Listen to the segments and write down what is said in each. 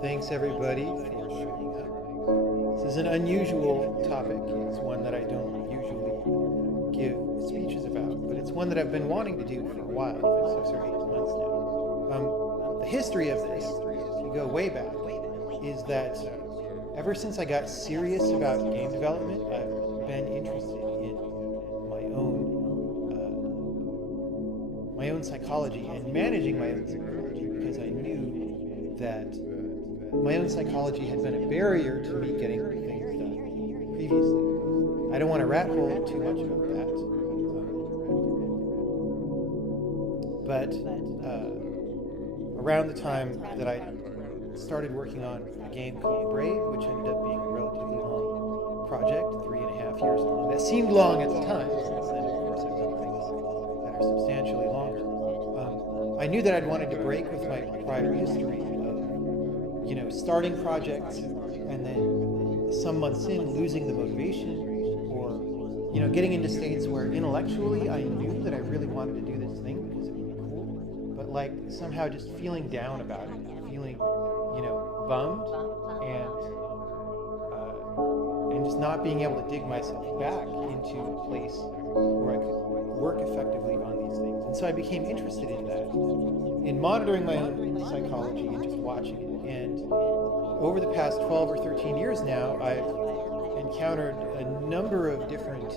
Thanks everybody for showing up. This is an unusual topic. It's one that I don't usually give speeches about, but it's one that I've been wanting to do for a while, for 6 or 8 months now. The history of this, if you go way back, is that ever since I got serious about game development, I've been interested in my own psychology and managing my own psychology, because I knew that my own psychology had been a barrier to me getting things done previously. I don't want to rat hole too much about that, but around the time that I started working on a game called Brave, which ended up being a relatively long project, 3.5 years long. That seemed long at the time. Since then, of course, I've done things that are substantially longer. I knew that I'd wanted to break with my prior history of, starting projects and then some months in losing the motivation, or, getting into states where intellectually I knew that I really wanted to do this thing because it would be cool, but like somehow just feeling down about it, feeling, bummed, and just not being able to dig myself back into a place where I could work effectively on these things. And so I became interested in that, in monitoring my own psychology and just watching it. And over the past 12 or 13 years now, I've encountered a number of different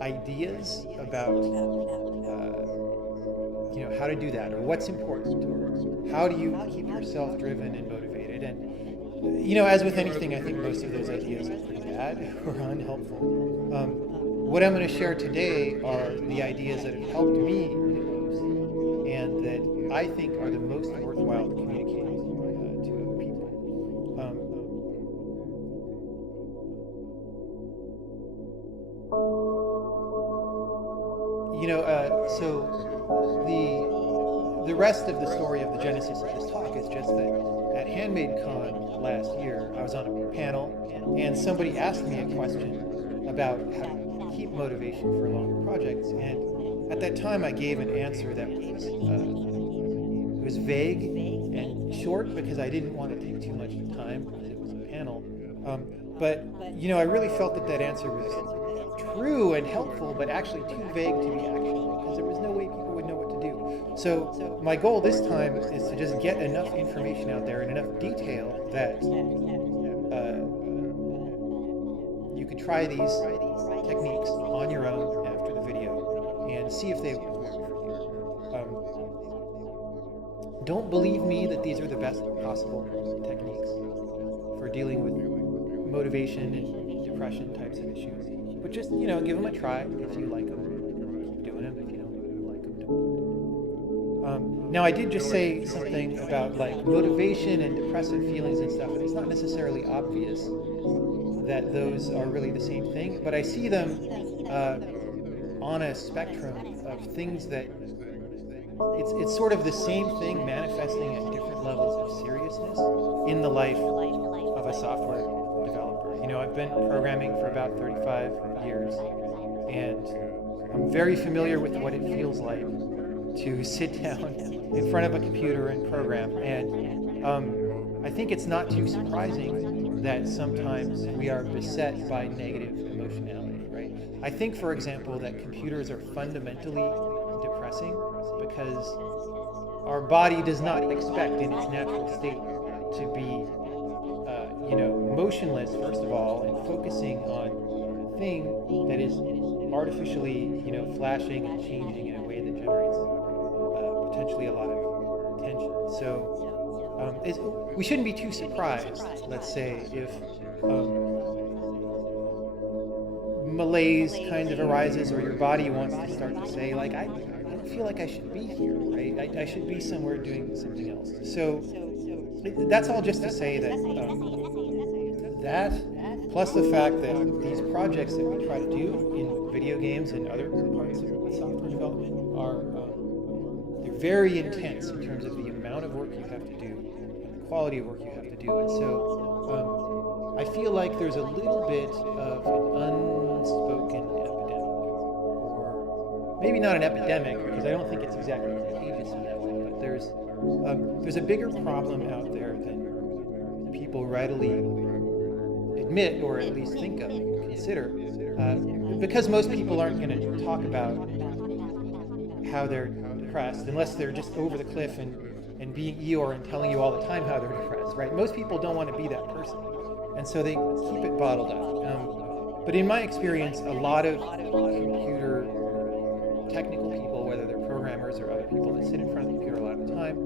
ideas about how to do that, or what's important, or how do you keep yourself driven and motivated. And as with anything, I think most of those ideas are pretty bad or unhelpful. What I'm going to share today are the ideas that have helped me the most, and that I think are the most worthwhile to communicate to other people. So the rest of the story of the genesis of this talk is just that at HandmadeCon last year, I was on a panel, and somebody asked me a question about how to keep motivation for longer projects. And at that time, I gave an answer that was vague and short, because I didn't want to take too much time because it was a panel. But I really felt that answer was true and helpful, but actually too vague to be actionable, because there was no way people would know what to do. So my goal this time is to just get enough information out there and enough detail that you could try these techniques on your own after the video and see if they work for you. Don't believe me that these are the best possible techniques for dealing with motivation and depression types of issues. But just, give them a try. If you like them, keep doing them. If you don't like them, don't. Now, I did just say something about like motivation and depressive feelings and stuff, and it's not necessarily obvious that those are really the same thing, but I see them on a spectrum of things that it's sort of the same thing manifesting at different levels of seriousness in the life of a software developer. I've been programming for about 35 years, and I'm very familiar with what it feels like to sit down in front of a computer and program. And I think it's not too surprising that sometimes we are beset by negative emotionality, right? I think, for example, that computers are fundamentally depressing because our body does not expect in its natural state to be motionless, first of all, and focusing on a thing that is artificially, flashing and changing in a way that generates potentially a lot of tension. So we shouldn't be too surprised, let's say, if malaise kind of arises, or your body wants to start to say, like, I don't feel like I should be here, right? I should be somewhere doing something else. So that's all just to say that that, plus the fact that these projects that we try to do in video games and other parts of software development are they're very intense in terms of the amount of work you have to do and the quality of work you have to do. And so I feel like there's a little bit of an unspoken epidemic, or maybe not an epidemic, because I don't think it's exactly contagious in that way, but there's a bigger problem out there than people readily admit, or at least think of, consider, because most people aren't going to talk about how they're depressed unless they're just over the cliff and being Eeyore and telling you all the time how they're depressed, right? Most people don't want to be that person, and so they keep it bottled up. But in my experience, a lot of computer technical people, whether they're programmers or other people that sit in front of the computer a lot of the time,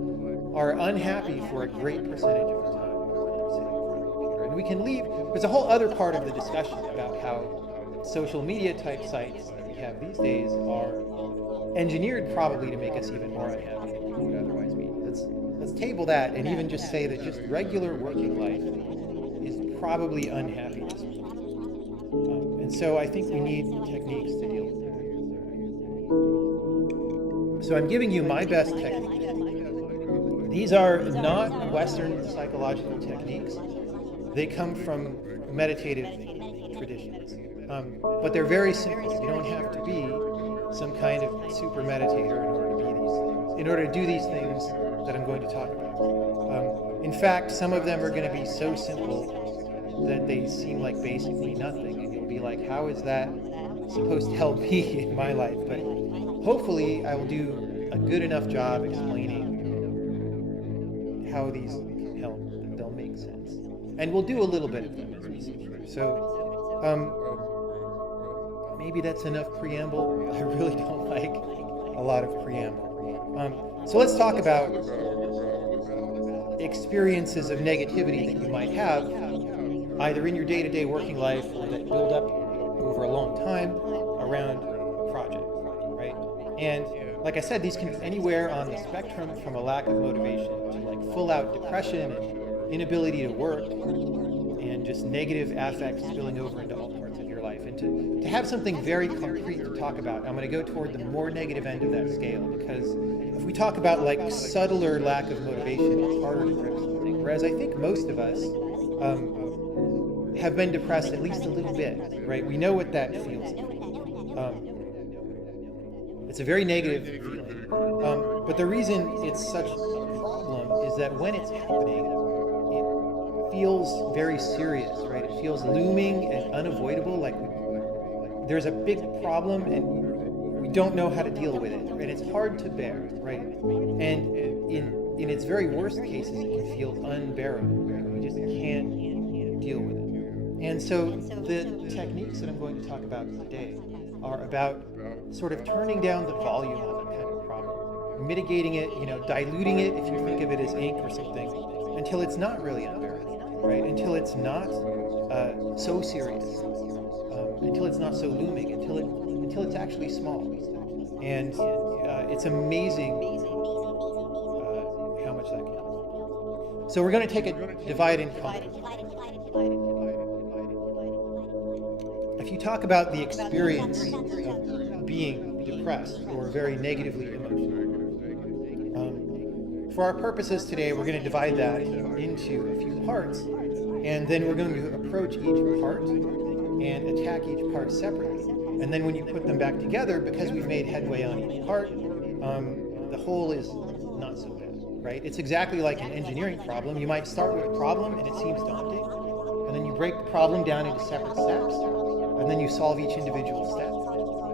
are unhappy for a great percentage of the time when they're sitting in front of the computer. And we can leave, there's a whole other part of the discussion about how social media type sites that we have these days are engineered probably to make us even more unhappy than we would otherwise be. Let's table that and even just say that just regular working life is probably unhappiness. And so I think we need techniques to deal with it. So I'm giving you my best techniques. These are not Western psychological techniques. They come from meditative traditions. But they're very simple. You don't have to be some kind of super meditator in order to do these things that I'm going to talk about. In fact, some of them are going to be so simple that they seem like basically nothing, and you'll be like, how is that supposed to help me in my life? But hopefully I will do a good enough job explaining how these can help, that they'll make sense. And we'll do a little bit of them as we see through. So maybe that's enough preamble. I really don't like a lot of preamble. So let's talk about experiences of negativity that you might have, either in your day-to-day working life or that build up over a long time around a project, right? And like I said, these can be anywhere on the spectrum, from a lack of motivation to like full-out depression and inability to work and just negative affects spilling over into all parts of your life. And to have something very concrete to talk about, I'm going to go toward the more negative end of that scale, because if we talk about like subtler lack of motivation, it's harder to grip something. Whereas I think most of us have been depressed at least a little bit, right? We know what that feels like. It's a very negative feeling. But the reason it's such a problem is that when it's happening, it feels very serious, right? It feels looming and unavoidable, like there's a big problem and we don't know how to deal with it, and it's hard to bear, right? And in its very worst cases, it can feel unbearable, right? We just can't deal with it. And so the techniques that I'm going to talk about today are about sort of turning down the volume of a kind of problem, mitigating it, diluting it, if you think of it as ink or something, until it's not really unbearable, right? Until it's not so serious, until it's not so looming, until it's actually small. And it's amazing how much that can help. So we're going to take a divide and conquer. If you talk about the experience of being depressed or very negatively emotional, for our purposes today, we're going to divide that into a few parts, and then we're going to approach each part and attack each part separately. And then when you put them back together, because we've made headway on each part, the whole is not so bad, right? It's exactly like an engineering problem. You might start with a problem and it seems daunting, and then you break the problem down into separate steps, and then you solve each individual step,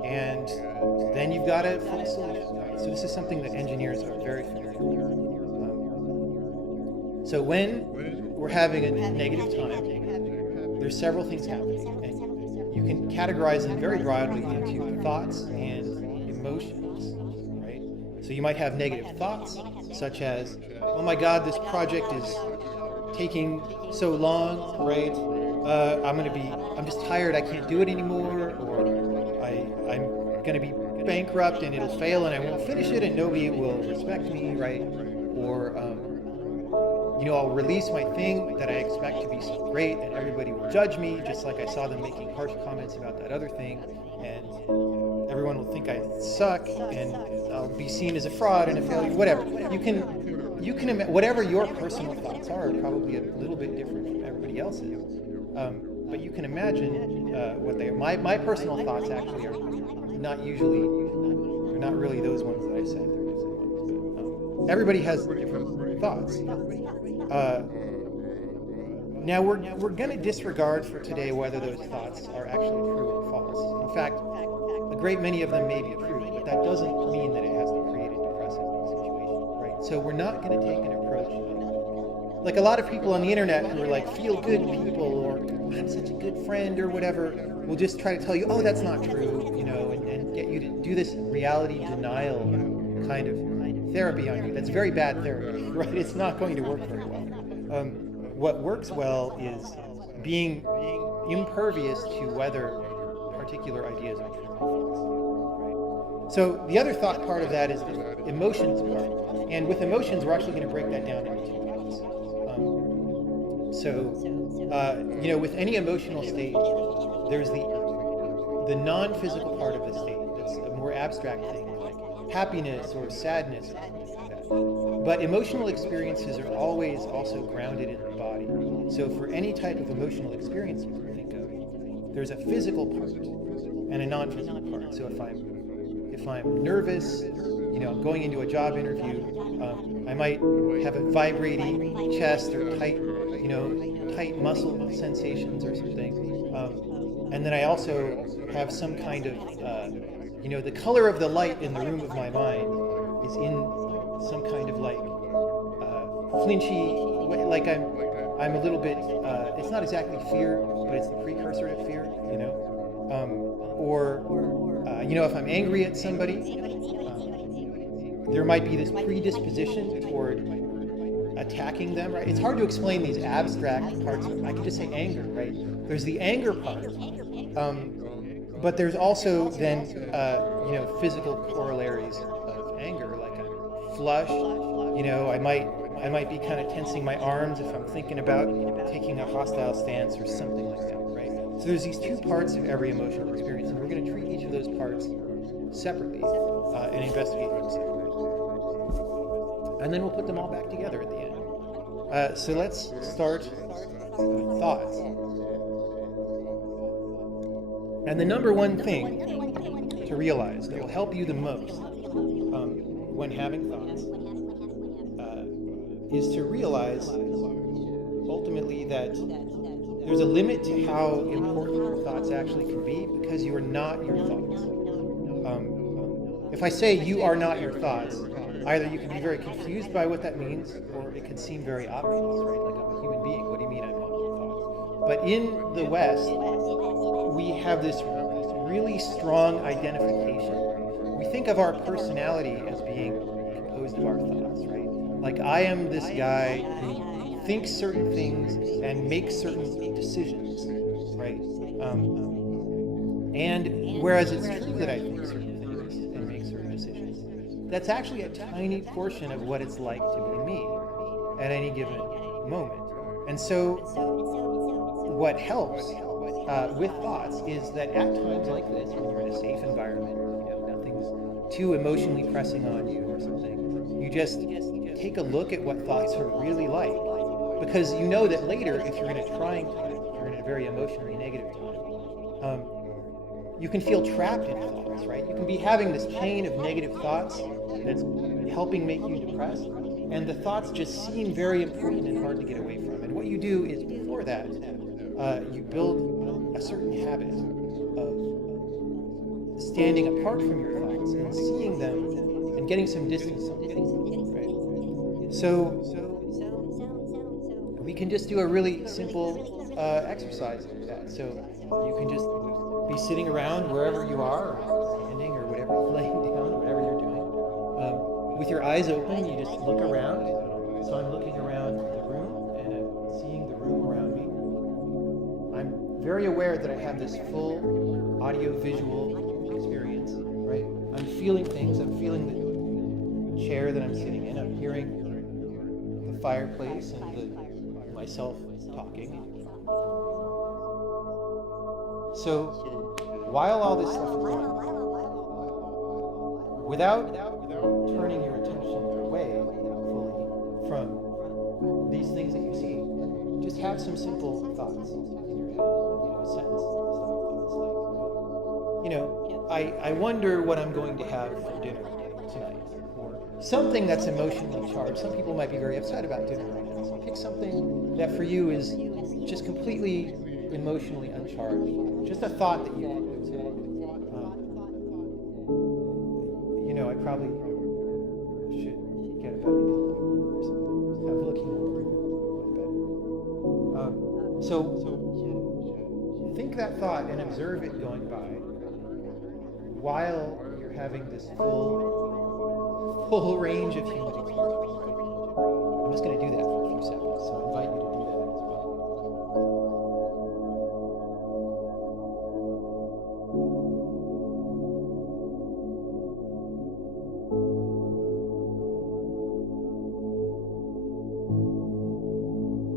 and then you've got a full solution, right? So this is something that engineers are very familiar with. So when we're having a negative time, there's several things happening, and you can categorize them very broadly into thoughts and emotions, right? So you might have negative thoughts, such as, oh my God, this project is taking so long, right? I'm just tired, I can't do it anymore, or I'm gonna be bankrupt and it'll fail and I won't finish it and nobody will respect me, right? Or, I'll release my thing that I expect to be so great and everybody will judge me, just like I saw them making harsh comments about that other thing, and everyone will think I suck and I'll be seen as a fraud and a failure, whatever. You can whatever your personal thoughts are probably a little bit different from everybody else's, but you can imagine what they are. My personal thoughts actually are not they're not really those ones that I said. They're different ones, but everybody has different thoughts. Now we're going to disregard for today whether those thoughts are actually true or false. In fact, a great many of them may be true, but that doesn't mean that it has to create a depressive situation, right? So we're not going to take an approach of, like a lot of people on the internet who are like feel good people or I'm such a good friend or whatever, will just try to tell you, oh, that's not true, you know, and get you to do this reality denial kind of therapy on you. That's very bad therapy, right? It's not going to work very well. What works well is being impervious to whether particular ideas are true. Right? So the other thought part of that is the emotions part. And with emotions, we're actually going to break that down into two parts. You know, with any emotional state, there's the non-physical part of the state. That's a more abstract thing, like happiness or sadness or something like that. But emotional experiences are always also grounded in the body. So for any type of emotional experience you can think of, there's a physical part and a non-physical part. So if I'm nervous, you know, going into a job interview, I might have a vibrating chest or tight muscle sensations or something. And then I also have some kind of, the color of the light in the room of my mind is in some kind of like flinchy way, like I'm a little bit, it's not exactly fear, but it's the precursor to fear, you know. If I'm angry at somebody, there might be this predisposition toward attacking them, right? It's hard to explain these abstract parts. I can just say anger, right? There's the anger part, but there's also then, physical corollaries of anger, like I'm flushed, you know, I might be kind of tensing my arms if I'm thinking about taking a hostile stance or something like that, right? So there's these two parts of every emotional experience, and we're going to treat each of those parts separately and investigate them separately. And then we'll put them all back together at the end. So let's start with thoughts. And the number one thing to realize that will help you the most when having thoughts is to realize ultimately that there's a limit to how important your thoughts actually can be because you are not your thoughts. If I say you are not your thoughts, either you can be very confused by what that means, or it can seem very obvious, right? Like I'm a human being. What do you mean I'm not your thoughts? But in the West, we have this really strong identification. We think of our personality as being composed of our thoughts, right? Like I am this guy who thinks certain things and makes certain decisions, right? And whereas it's true that I think certain things and make certain decisions, that's actually a tiny portion of what it's like to be me at any given moment. And so what helps with thoughts is that at times like this, when you're in a safe environment, nothing's too emotionally pressing on you or something, you just take a look at what thoughts are really like. Because you know that later, if you're in a trying time, if you're in a very emotionally negative time, you can feel trapped in thoughts, right? You can be having this chain of negative thoughts that's helping make you depressed, and the thoughts just seem very important and hard to get away from. And what you do is, before that, you build a certain habit of standing apart from your thoughts and seeing them and getting some distance from them, right? So we can just do a really simple exercise like that. So you can just be sitting around wherever you are, or standing, or whatever, laying down, whatever you're doing. With your eyes open, you just look around. So I'm looking around the room, and I'm seeing the room around me. I'm very aware that I have this full audio-visual experience, right? I'm feeling things. I'm feeling the chair that I'm sitting in. I'm hearing the fireplace and myself talking. So while all this stuff is going on, without turning your attention away fully from these things that you see, just have some simple thoughts in your head, a sentence, thoughts like, I wonder what I'm going to have for dinner tonight. or something that's emotionally charged. Some people might be very upset about dinner right now. So pick something that for you is just completely emotionally uncharged. Just a thought that you I probably should get a better or something. I'm looking better. So think that thought and observe it going by while you're having this full range of human experience. I'm just going to do that for a few seconds, so I invite you to do that as well.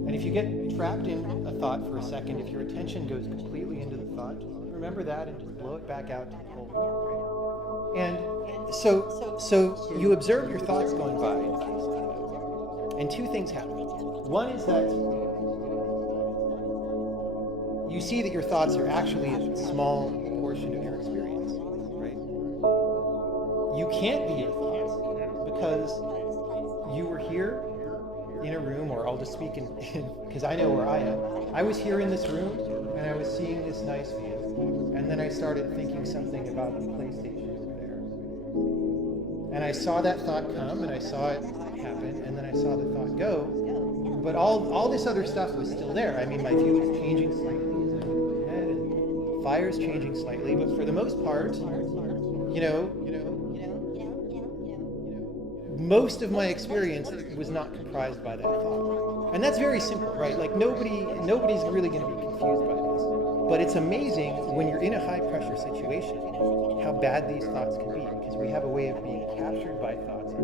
And if you get trapped in a thought for a second, if your attention goes completely into the thought, remember that and just blow it back out to the whole room. And so you observe your thoughts going by, and two things happen. One is that you see that your thoughts are actually a small portion of your experience, right? You can't be your thoughts because you were here in a room, or I'll just speak in because I know where I am. I was here in this room and I was seeing this nice view, and then I started thinking something about the PlayStation over there. And I saw that thought come, and I saw it happen, and then I saw the thought go. But all this other stuff was still there. I mean, my view was changing slightly in my head, and the fire's changing slightly, but for the most part, most of my experience was not comprised by that thought. And that's very simple, right? Like nobody's really going to be confused by this. But it's amazing when you're in a high pressure situation how bad these thoughts can be, because we have a way of being captured by thoughts.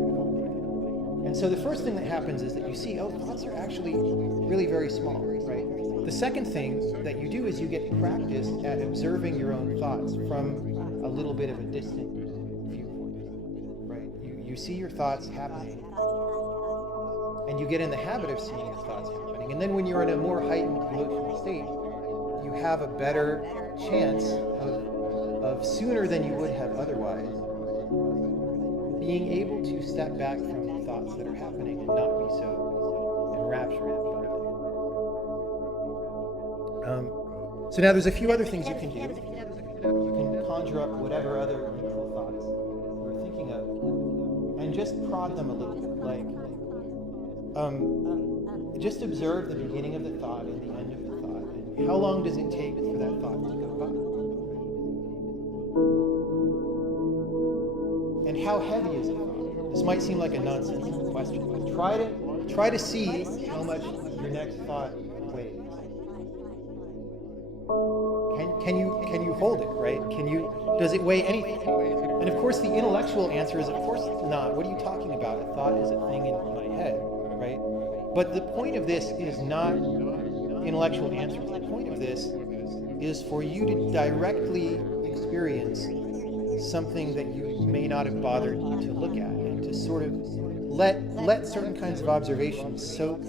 And so the first thing that happens is that you see, oh, thoughts are actually really very small, right? The second thing that you do is you get practice at observing your own thoughts from a little bit of a distant viewpoint, right? You see your thoughts happening, and you get in the habit of seeing your thoughts happening. And then when you're in a more heightened emotional state, you have a better chance of sooner than you would have otherwise being able to step back from the thoughts that are happening and not be so enraptured by them. So now there's a few other things you can do. You can conjure up whatever other mental thoughts you're thinking of and just prod them a little bit. Like, just observe the beginning of the thought and the end of the thought. And how long does it take for that thought to go by? And how heavy is the thought? This might seem like a nonsensical question, but try to see how much your next thought weighs. Can you hold it, right? Does it weigh anything? And of course the intellectual answer is of course not. What are you talking about? A thought is a thing in my head, right? But the point of this is not intellectual answers. The point of this is for you to directly experience something that you may not have bothered to look at, and to sort of let certain kinds of observations soak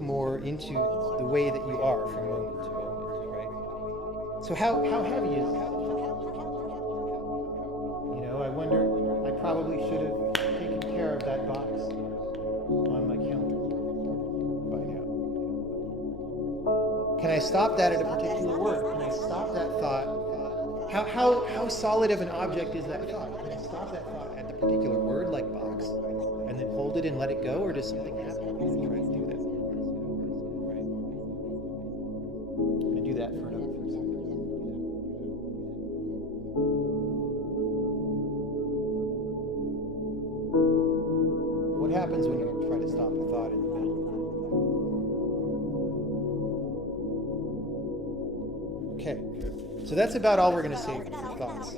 more into the way that you are from moment to moment, right? So how heavy is it? I wonder, I probably should have taken care of that box on my calendar by now. Can I stop that at a particular word? Can I stop that thought? How solid of an object is that thought? Can I stop that thought at the particular word, like box, and then hold it and let it go, or does something happen when you try to do that? Right? I'm going to do that for another few seconds. What happens when you try to stop a thought in the middle? Okay. So that's about all we're going to say for thoughts.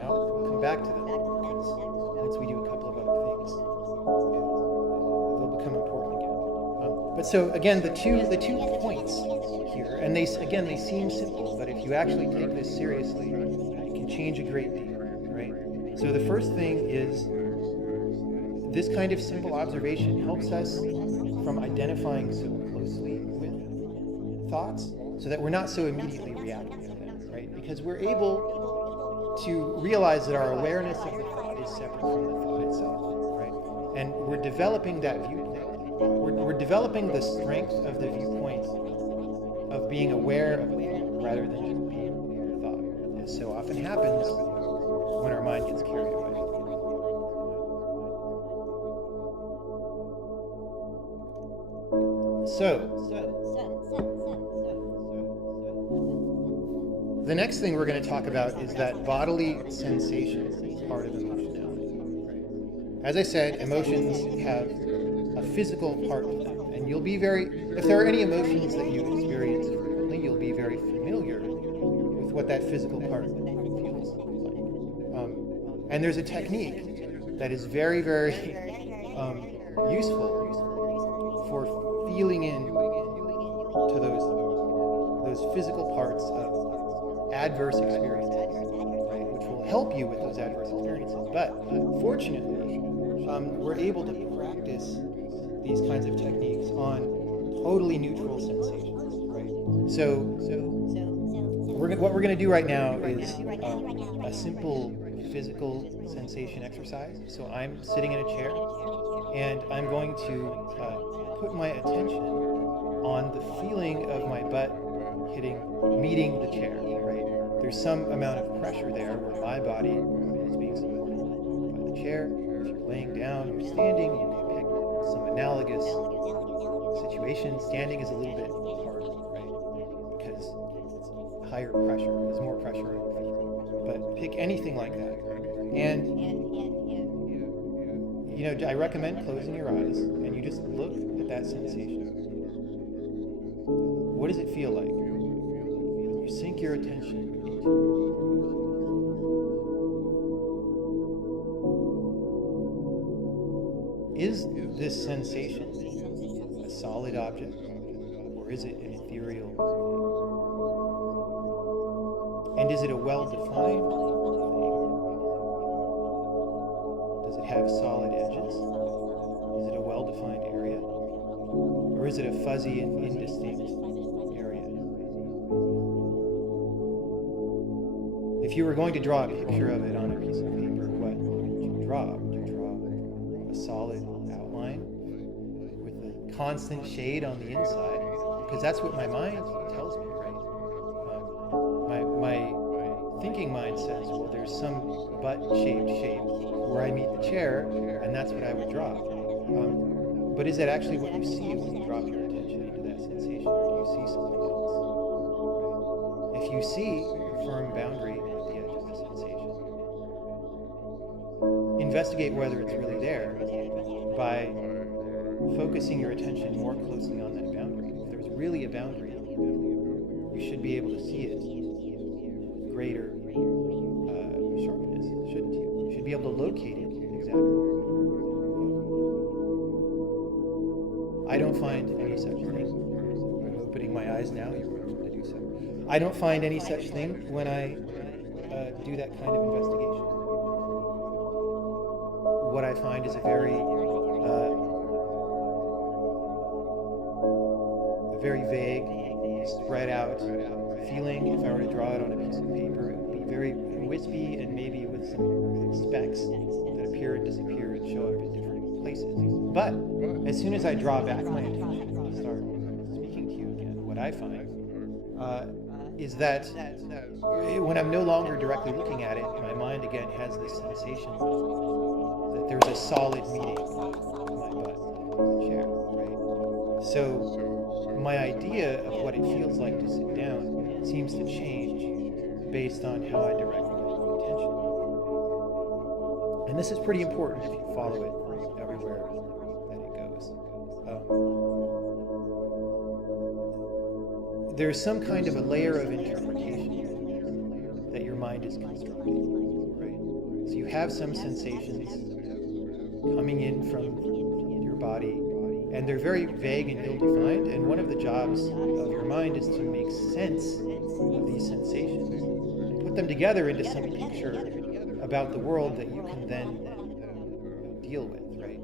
Now we'll come back to them, because once we do a couple of other things, they'll become important again. But so again, the two points here, and they seem simple, but if you actually take this seriously, it can change a great deal, right? So the first thing is this kind of simple observation helps us from identifying so closely with thoughts, so that we're not so immediately reactive to them, right? Because we're able to realize that our awareness of the thought is separate from the thought itself, right? And we're developing that viewpoint. We're developing the strength of the viewpoint of being aware of a thought rather than just being a thought, as so often happens when our mind gets carried away. So, the next thing we're going to talk about is that bodily sensation part of emotionality. Right? As I said, emotions have a physical part to them, and you'll be if there are any emotions that you experience frequently, you'll be very familiar with what that physical part feels like. And there's a technique that is very, very useful for feeling in to those physical parts of adverse experiences, right, which will help you with those adverse experiences. But fortunately, we're able to practice these kinds of techniques on totally neutral sensations, right? So what we're going to do right now is a simple physical sensation exercise. So I'm sitting in a chair, and I'm going to put my attention on the feeling of my butt meeting the chair, right? There's some amount of pressure there where my body is being supported by the chair. If you're laying down, you're standing, you can pick some analogous situations. Standing is a little bit harder, right? Because it's higher pressure, there's more pressure on your feet. But pick anything like that. And I recommend closing your eyes and you just look at that sensation. What does it feel like? You sink your attention into it. Is this sensation a solid object, or is it an ethereal thing? And is it a well-defined thing? Does it have solid edges? Is it a well-defined area? Or is it a fuzzy and indistinct area? If you were going to draw a picture of it on a piece of paper, what would you draw? Would you draw a solid outline with a constant shade on the inside? Because that's what my mind tells me, right? My thinking mind says, well, there's some butt-shaped shape where I meet the chair, and that's what I would draw. But is that actually what you see when you drop your attention into that sensation, or do you see something else? Right? If you see a firm boundary at the edge of the sensation, investigate whether it's really there by focusing your attention more closely on that boundary. If there's really a boundary, you should be able to see it with greater sharpness, shouldn't you? You should be able to locate it exactly. I don't find any such thing. I'm opening my eyes now. You're welcome to do so. I don't find any such thing when I do that kind of investigation. What I find is a very vague, spread out feeling. If I were to draw it on a piece of paper, it would be very wispy and maybe with some specks that appear and disappear and show up in different places. But as soon as I draw back my attention and start speaking to you again, what I find is that when I'm no longer directly looking at it, my mind again has this sensation that there's a solid meeting of my butt and the chair, right? So my idea of what it feels like to sit down seems to change based on how I direct my attention. And this is pretty important if you follow it everywhere that it goes. There's some kind of a layer of interpretation that your mind is constructing, right? So you have some sensations coming in from your body, and they're very vague and ill-defined, and one of the jobs of your mind is to make sense of these sensations and put them together into some picture about the world that you can then deal with, right?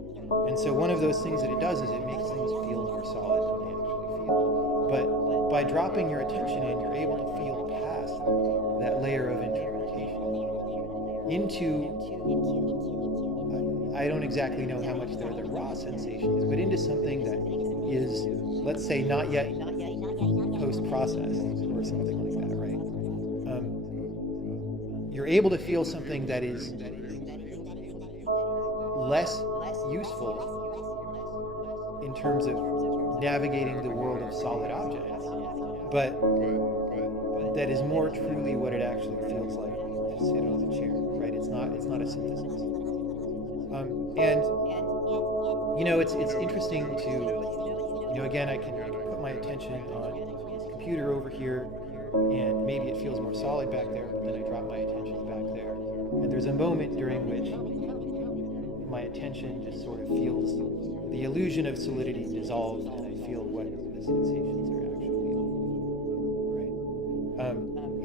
And so one of those things that it does is it makes things feel more solid than they actually feel. But by dropping your attention in, you're able to feel past that layer of interpretation. into, I don't exactly know how much they're the raw sensations, but into something that is, let's say, not yet post-processed or something like that, right? You're able to feel something that is less useful in terms of navigating the world of solid objects, but that is more truly what it actually feels like to sit on the chair, right? It's not a synthesis. And it's interesting to, again, I can put my attention on the computer over here, and maybe it feels more solid back there, but then I drop my attention back there, and there's a moment during which my attention just sort of feels the illusion of solidity dissolved, and I feel what the sensations are actually right.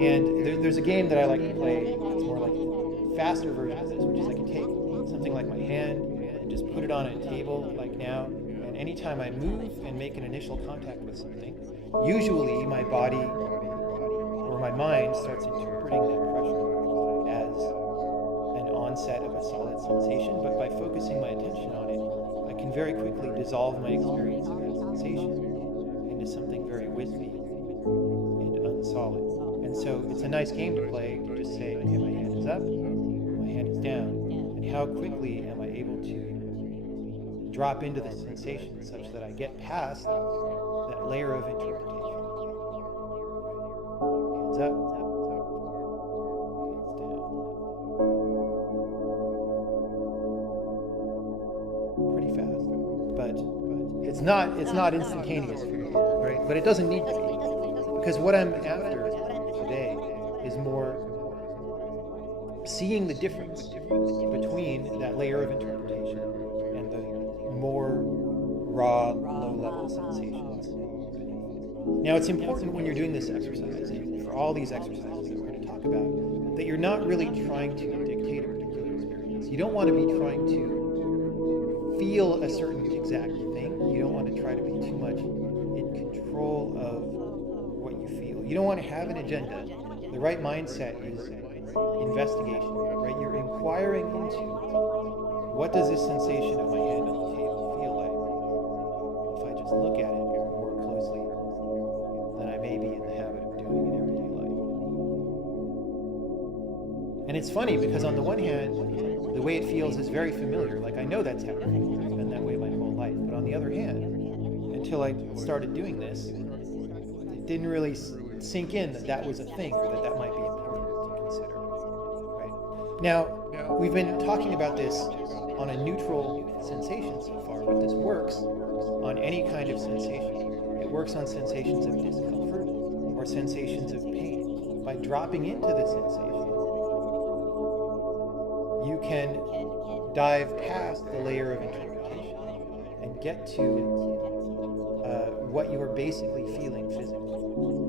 And there's a game that I like to play. It's more like a faster version of this, which is I can take something like my hand and just put it on a table like now, and anytime I move and make an initial contact with something, usually my body or my mind starts interpreting that pressure as an onset of a solid sensation, but by focusing my attention on it, I can very quickly dissolve my experience of that sensation into something very wispy and unsolid. And so it's a nice game to play to just say, okay, my hand is up, my hand is down, and how quickly am I able to drop into the sensation such that I get past that layer of interpretation. Hands up, hands down. Pretty fast, but it's not instantaneous, right? But it doesn't need to be, because what I'm after today is more seeing the difference between that layer of interpretation and the more raw, low-level sensations. Now, it's important when you're doing this exercise, and for all these exercises that we're going to talk about, that you're not really trying to dictate a particular experience. You don't want to be trying to feel a certain exact thing. You don't want to try to be too much in control of what you feel. You don't want to have an agenda. The right mindset is investigation, right? You're inquiring into, what does this sensation of my hand on the table feel like if I just look at it more closely than I may be in the habit of doing in everyday life. And it's funny because on the one hand, the way it feels is very familiar. Like, I know that's how it feels. It's been that way my whole life. But on the other hand, until I started doing this, it didn't really sink in that that was a thing, or that that might be important to consider. Right? Now, we've been talking about this on a neutral sensation so far, but this works on any kind of sensation. It works on sensations of discomfort or sensations of pain. By dropping into the sensation, you can dive past the layer of interpretation and get to what you are basically feeling physically.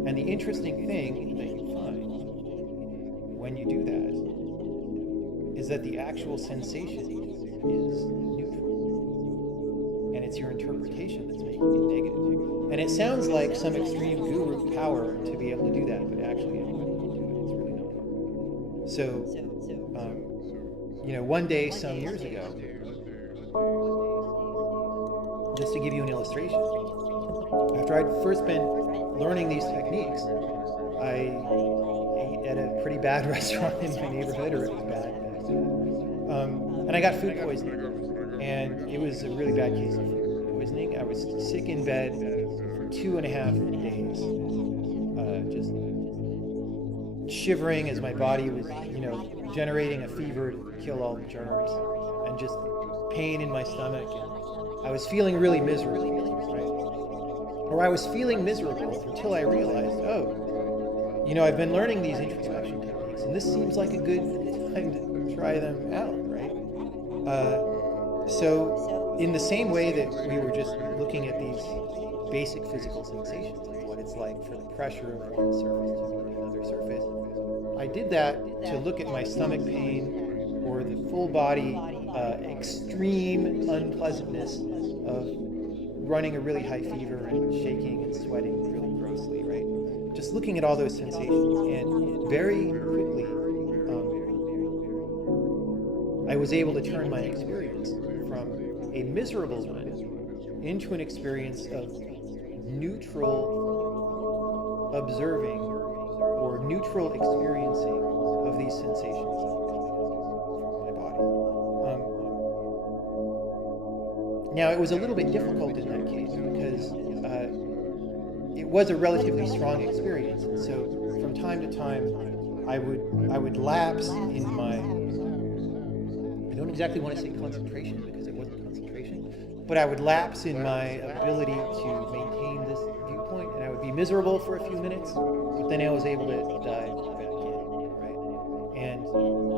And the interesting thing that you find when you do that is that the actual sensation is neutral. And it's your interpretation that's making it negative. And it sounds like some extreme guru power to be able to do that, but actually anybody can do it. It's really not hard. So, one day some years ago, just to give you an illustration, after I'd first been learning these techniques, I ate at a pretty bad restaurant in my neighborhood, or it was bad. And I got food poisoning, and it was a really bad case of food poisoning. I was sick in bed for 2.5 days, just shivering as my body was, generating a fever to kill all the germs, and just pain in my stomach. And I was feeling really miserable, right? Or I was feeling miserable until I realized, I've been learning these introspection techniques, and this seems like a good time to try them out, right? So in the same way that we were just looking at these basic physical sensations, like what it's like for the pressure of one surface to meet another surface, I did that to look at my stomach pain or the full body extreme unpleasantness of running a really high fever and shaking and sweating really grossly, right? Just looking at all those sensations, and very quickly I was able to turn my experience from a miserable one into an experience of neutral observing or neutral experiencing of these sensations from my body. Now, it was a little bit difficult in that case because it was a relatively strong experience, and so from time to time, I would lapse in my, I don't exactly want to say concentration because it wasn't concentration, but I would lapse in my ability to maintain this viewpoint, and I would be miserable for a few minutes, but then I was able to dive back in, right? And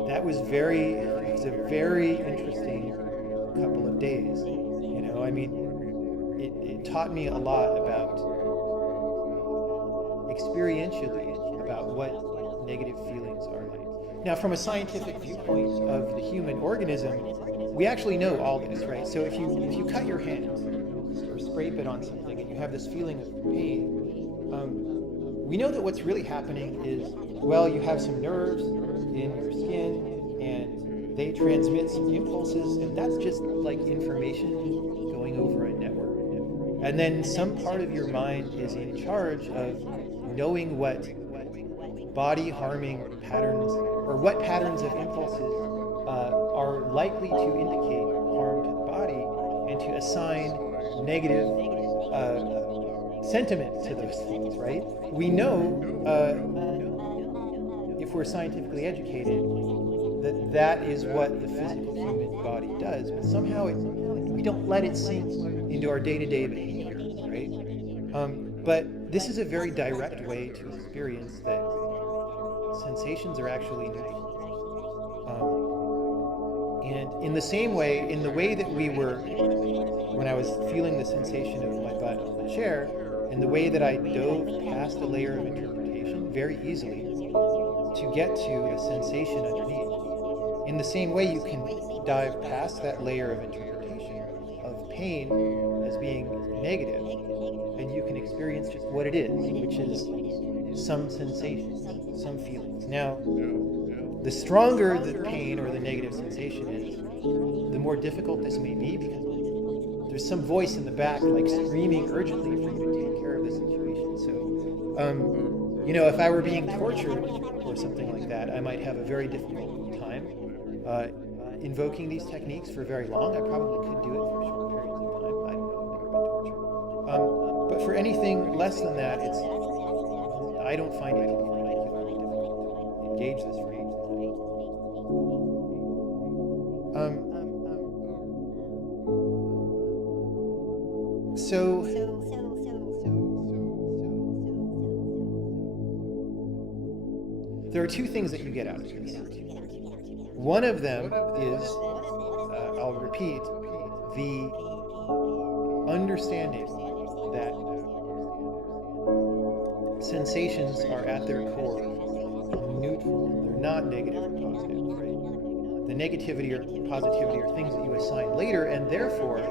that was it was a very interesting couple of days. You know, I mean, it taught me a lot about experientially about what negative feelings are like. Now, from a scientific viewpoint of the human organism, we actually know all this, right? So if you cut your hand or scrape it on something and you have this feeling of pain, we know that what's really happening is, well, you have some nerves in your skin and they transmit some impulses, and that's just like information going over a network. And then some part of your mind is in charge of knowing what body harming patterns or what patterns of impulses are likely to indicate harm to the body and to assign negative sentiment to those things, right? We know, if we're scientifically educated, that is what the physical human body does, but somehow we don't let it sink into our day-to-day behavior, right? But this is a very direct way to experience that sensations are actually neutral. And in the same way, in the way that we were, when I was feeling the sensation of my butt on the chair, in the way that I dove past a layer of interpretation very easily to get to the sensation underneath, in the same way you can dive past that layer of interpretation of pain as being negative, and you can experience just what it is, which is some sensation, some feelings. Now, the stronger the pain or the negative sensation is, the more difficult this may be, because there's some voice in the back like screaming urgently for you to take care of the situation. So, you know, if I were being tortured or something like that, I might have a very difficult time invoking these techniques for very long. I probably could do it for short periods of time. I don't know, I've never been tortured. But for anything less than that, I don't find it to be particularly difficult to engage this range. So there are two things that you get out of this. One of them is, I'll repeat, the understanding that sensations are at their core neutral. They're not negative or positive, right? The negativity or positivity are things that you assign later, and therefore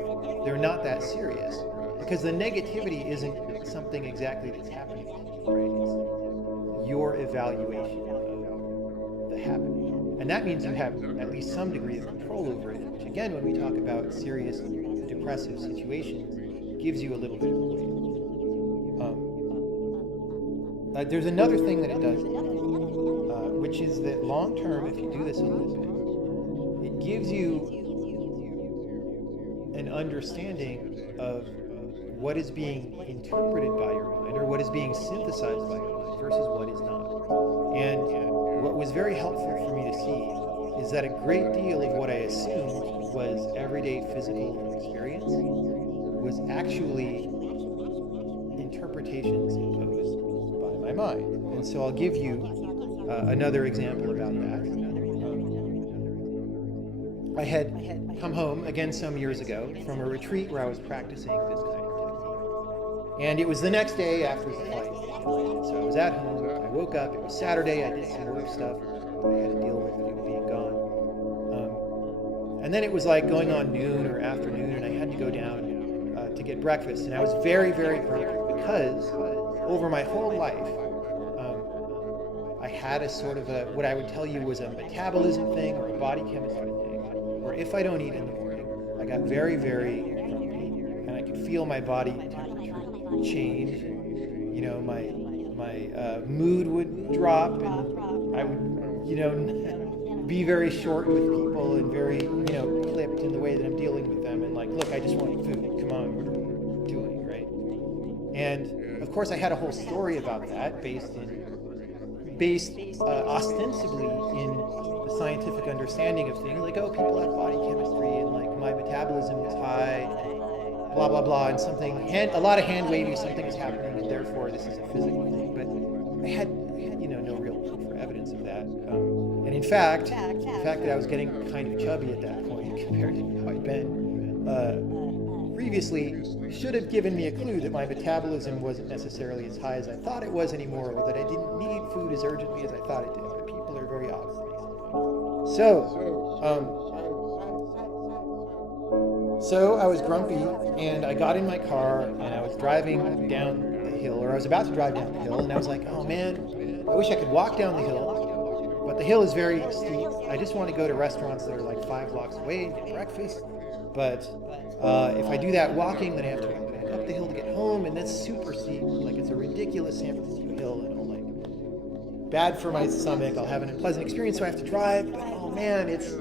they're not that serious, because the negativity isn't something exactly that's happening, right? It's your evaluation of the happening. And that means you have at least some degree of control over it, which again, when we talk about serious depressive situations, gives you a little bit of a weight. There's another thing that it does, which is that long term, if you do this a little bit, it gives you an understanding of what is being interpreted by your mind, or what is being synthesized by your mind versus what is not. And what was very helpful for me to see is that a great deal of what I assumed was everyday physical experience was actually interpretations imposed by my mind. And so I'll give you another example about that. I had come home again some years ago from a retreat where I was practicing this kind of technique. And it was the next day after the flight. So I was at home, I woke up, it was Saturday, I did some work stuff that I had to deal with being gone. And then it was like going on noon or afternoon, and I had to go down to get breakfast. And I was very, very hungry because over my whole life, I had a sort of what I would tell you was a metabolism thing or a body chemistry thing, if I don't eat in the morning, I got very, very grumpy, and I could feel my body temperature change. You know, my mood would drop, and I would, you know, be very short with people and very, you know, clipped in the way that I'm dealing with them. And like, look, I just want food. Come on, what are we doing, right? And of course, I had a whole story about that based ostensibly in the scientific understanding of things, like, oh, people have body chemistry, and like my metabolism was high, blah blah blah, and a lot of hand wavy, something is happening, and therefore this is a physical thing. But I had you know, no real proof or evidence of that. And in fact, the fact that I was getting kind of chubby at that point compared to how I'd been previously should have given me a clue that my metabolism wasn't necessarily as high as I thought it was anymore, or that I didn't need food as urgently as I thought it did. But people are very odd. So I was grumpy, and I got in my car, and I was driving down the hill, or I was about to drive down the hill, and I was like, oh man, I wish I could walk down the hill, but the hill is very steep. I just want to go to restaurants that are like 5 blocks away and get breakfast. But if I do that walking, then I have to walk back up the hill to get home, and that's super steep. Like, it's a ridiculous San Francisco hill, and I'm like, bad for my stomach. I'll have an unpleasant experience, so I have to drive. But oh man, it's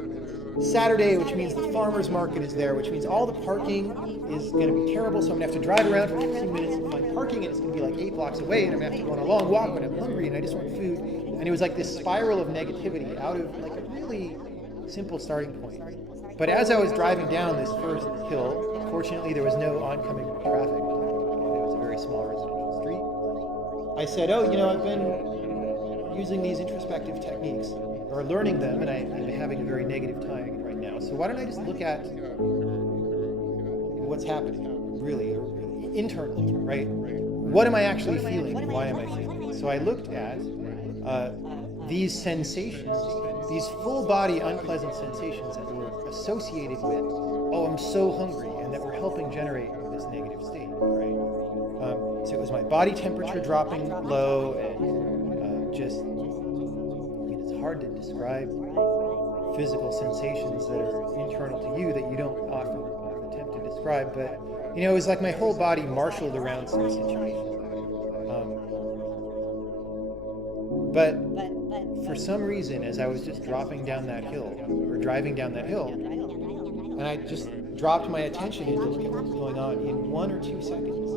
Saturday, which means the farmer's market is there, which means all the parking is going to be terrible. So I'm going to have to drive around for 15 minutes and find parking, and it's going to be like 8 blocks away, and I'm going to have to go on a long walk, but I'm hungry and I just want food. And it was like this spiral of negativity out of like a really simple starting point. But as I was driving down this first hill, fortunately there was no oncoming traffic. It was a very small residential street. I said, oh, you know, I've been using these introspective techniques, or learning them, and I'm having a very negative time right now. So why don't I just look at what's happening, really, internally, right? What am I actually feeling? Why am I feeling it? So I looked at these sensations, these full body unpleasant sensations that were associated with, oh, I'm so hungry, and that were helping generate this negative state, right? So it was my body temperature dropping low, and just, it's hard to describe physical sensations that are internal to you that you don't often attempt to describe, but you know, it was like my whole body marshaled around some situation. But for some reason, as I was just dropping down that hill, or driving down that hill, and I just dropped my attention into look at what was going on, in 1 or 2 seconds,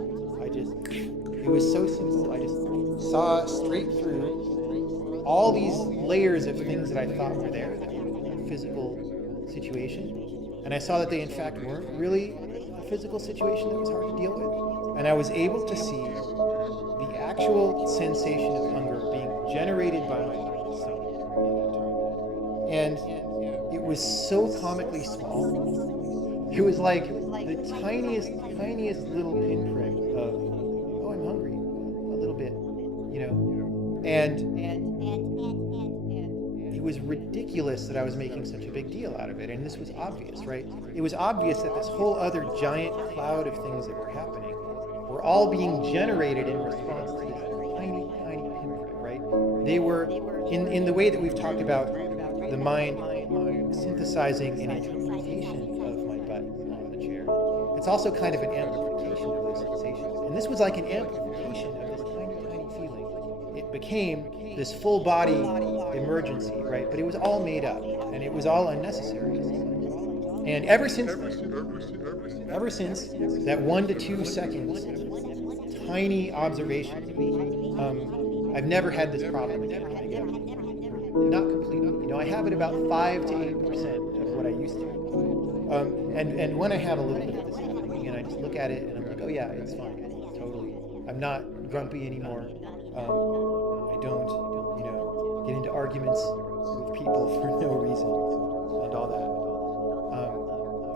it was so simple. I just saw straight through all these layers of things that I thought were there, that were a physical situation, and I saw that they in fact weren't really a physical situation that was hard to deal with, and I was able to see the actual sensation of hunger being generated by my stomach, and it was so comically small. It was like the tiniest little pinprick of, oh, I'm hungry, a little bit, you know, and it was ridiculous that I was making such a big deal out of it, and this was obvious, right? It was obvious that this whole other giant cloud of things that were happening were all being generated in response to this tiny pinprick, right? They were, in the way that we've talked about the mind synthesizing an interpretation of my butt on the chair, it's also kind of an amplification of those sensations. And this was like an amplification of this tiny feeling. It became this full body emergency, right? But it was all made up, and it was all unnecessary. And ever since that 1 to 2 seconds, tiny observation, I've never had this problem again. Not completely. You know, I have it about 5 to 8% of what I used to. And when I have a little bit of this happening, and I just look at it and I'm like, oh yeah, it's fine, totally. I'm not grumpy anymore. I don't, you know, get into arguments with people for no reason and all that.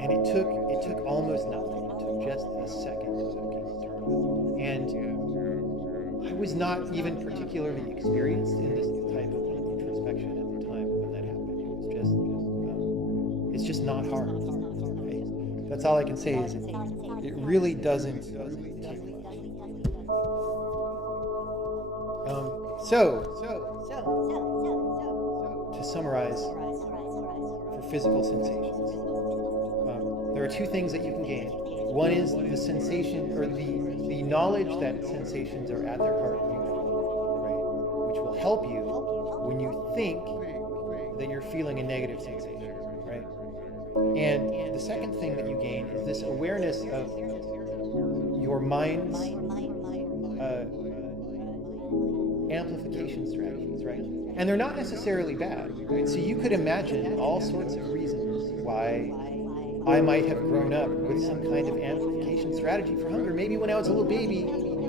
And it took almost nothing. It took just a second to turn. And I was not even particularly experienced in this type of introspection at the time when that happened. It was just, it's just not hard. Right? That's all I can say is it really doesn't take much. So to summarize, for for physical sensations. There are two things that you can gain. One is the sensation, or the knowledge that sensations are at their heart neutral, right? Which will help you when you think that you're feeling a negative sensation, right? And the second thing that you gain is this awareness of your mind's amplification strategies, right? And they're not necessarily bad, right? So you could imagine all sorts of reasons why I might have grown up with some kind of amplification strategy for hunger. Maybe when I was a little baby,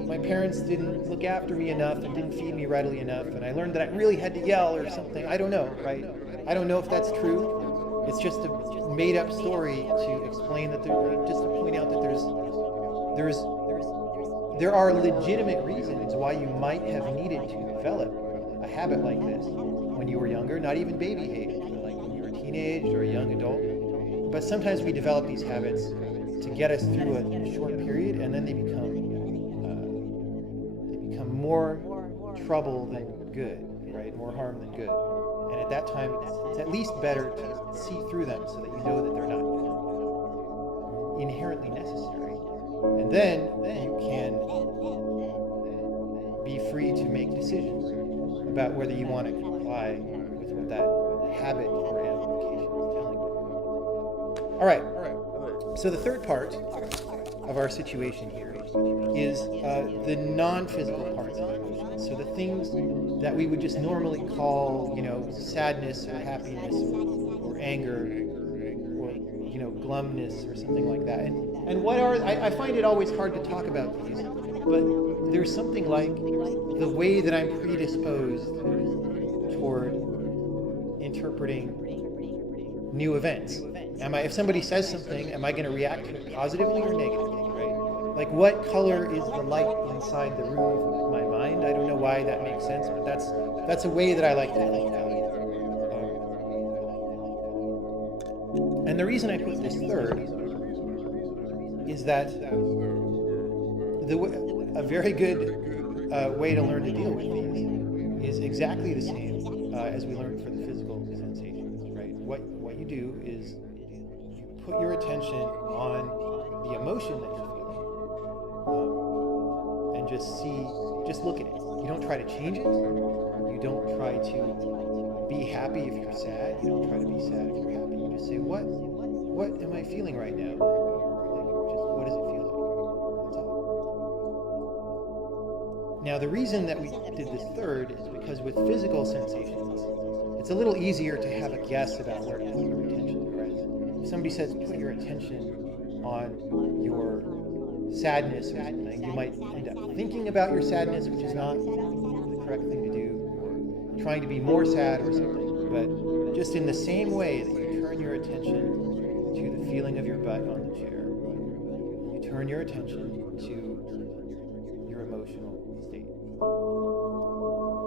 my parents didn't look after me enough and didn't feed me readily enough, and I learned that I really had to yell or something. I don't know, right? I don't know if that's true. It's just a made-up story to explain that just to point out that there are legitimate reasons why you might have needed to develop a habit like this when you were younger, not even baby age, but like when you were a teenage or a young adult. But sometimes we develop these habits to get us through a short period, and then they become more trouble than good, right? More harm than good. And at that time, it's at least better to see through them so that you know that they're not inherently necessary. And then you can be free to make decisions about whether you want to comply with what that habit or amplification is telling you. All right. So the third part of our situation here is the non-physical parts of emotion. So the things that we would just normally call, sadness or happiness or anger or, glumness or something like that. And what are, I find it always hard to talk about these, but there's something like the way that I'm predisposed toward interpreting new events. If somebody says something, am I going to react to it positively or negatively, right? Like, what color is the light inside the room of my mind? I don't know why that makes sense, but that's a way that I like to think about it. And the reason I put this third is that a very good way to learn to deal with these is exactly the same as we learned for the physical sensations, right? What you do is you put your attention on the emotion that you're feeling, and just look at it. You don't try to change it. You don't try to be happy if you're sad. You don't try to be sad if you're happy. You just say, what am I feeling right now? What does it feel like? That's all. Now, the reason that we did this third is because with physical sensations, it's a little easier to have a guess about where to put your attention, right? If somebody says put your attention on your sadness or something, you might end up thinking about your sadness, which is not the correct thing to do, or trying to be more sad or something. But just in the same way that you turn your attention to the feeling of your butt on the chair, you turn your attention to your emotional state.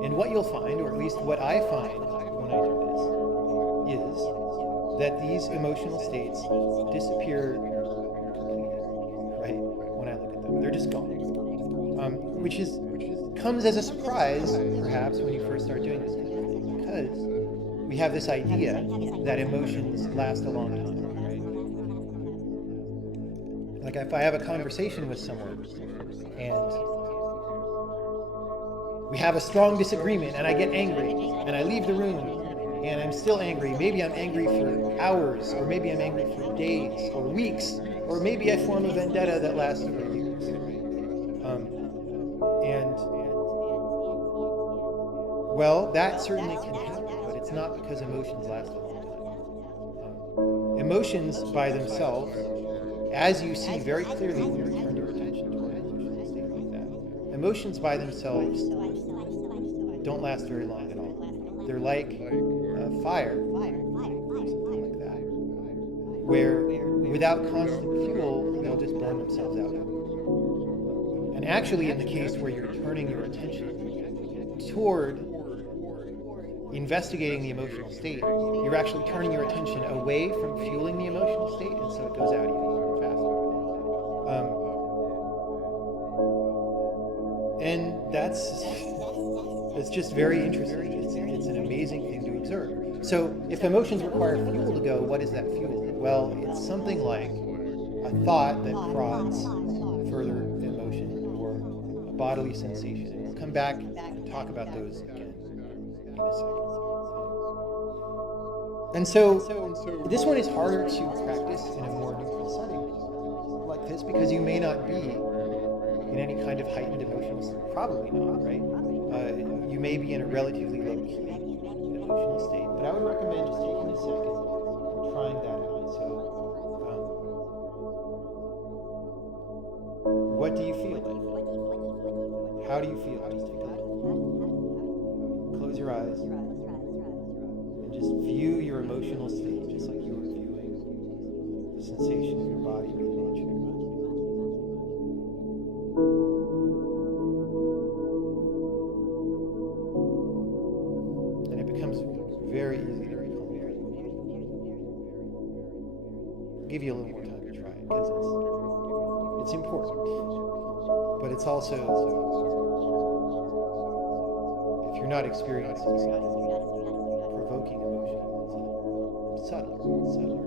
And what you'll find, or at least what I find when I do this, is that these emotional states disappear completely, right? When I look at them, they're just gone. Which comes as a surprise, perhaps, when you first start doing this, because we have this idea that emotions last a long time, right? Like if I have a conversation with someone and we have a strong disagreement and I get angry and I leave the room and I'm still angry. Maybe I'm angry for hours, or maybe I'm angry for days or weeks, or maybe I form a vendetta that lasts for years. Well, that certainly can happen, but it's not because emotions last a long time. Emotions by themselves, as you see very clearly when you turn your attention toward an emotional state like that, emotions by themselves don't last very long at all. They're like fire, or something like that, where without constant fuel, they'll just burn themselves out. And actually, in the case where you're turning your attention toward investigating the emotional state, you're actually turning your attention away from fueling the emotional state, and so it goes out even faster. And that's just very interesting. It's an amazing thing to observe. So if emotions require fuel to go, what is that fuel? Well, it's something like a thought that prods further emotion or a bodily sensation. And we'll come back and talk about those again in a second. And so this one is harder to practice in a more neutral setting like this because you may not be in any kind of heightened emotional state. Probably not, right? You may be in a relatively low-key emotional state. But I would recommend just taking a second and trying that out. So, what do you feel like? How do you feel? Just take a look. Close your eyes and just view your emotional state just like you were viewing the sensation of your body being in the chair. And it becomes very easy to recall. I'll give you a little more time to try it because it's important. But it's also, if you're not experiencing provoking emotion, it's subtler.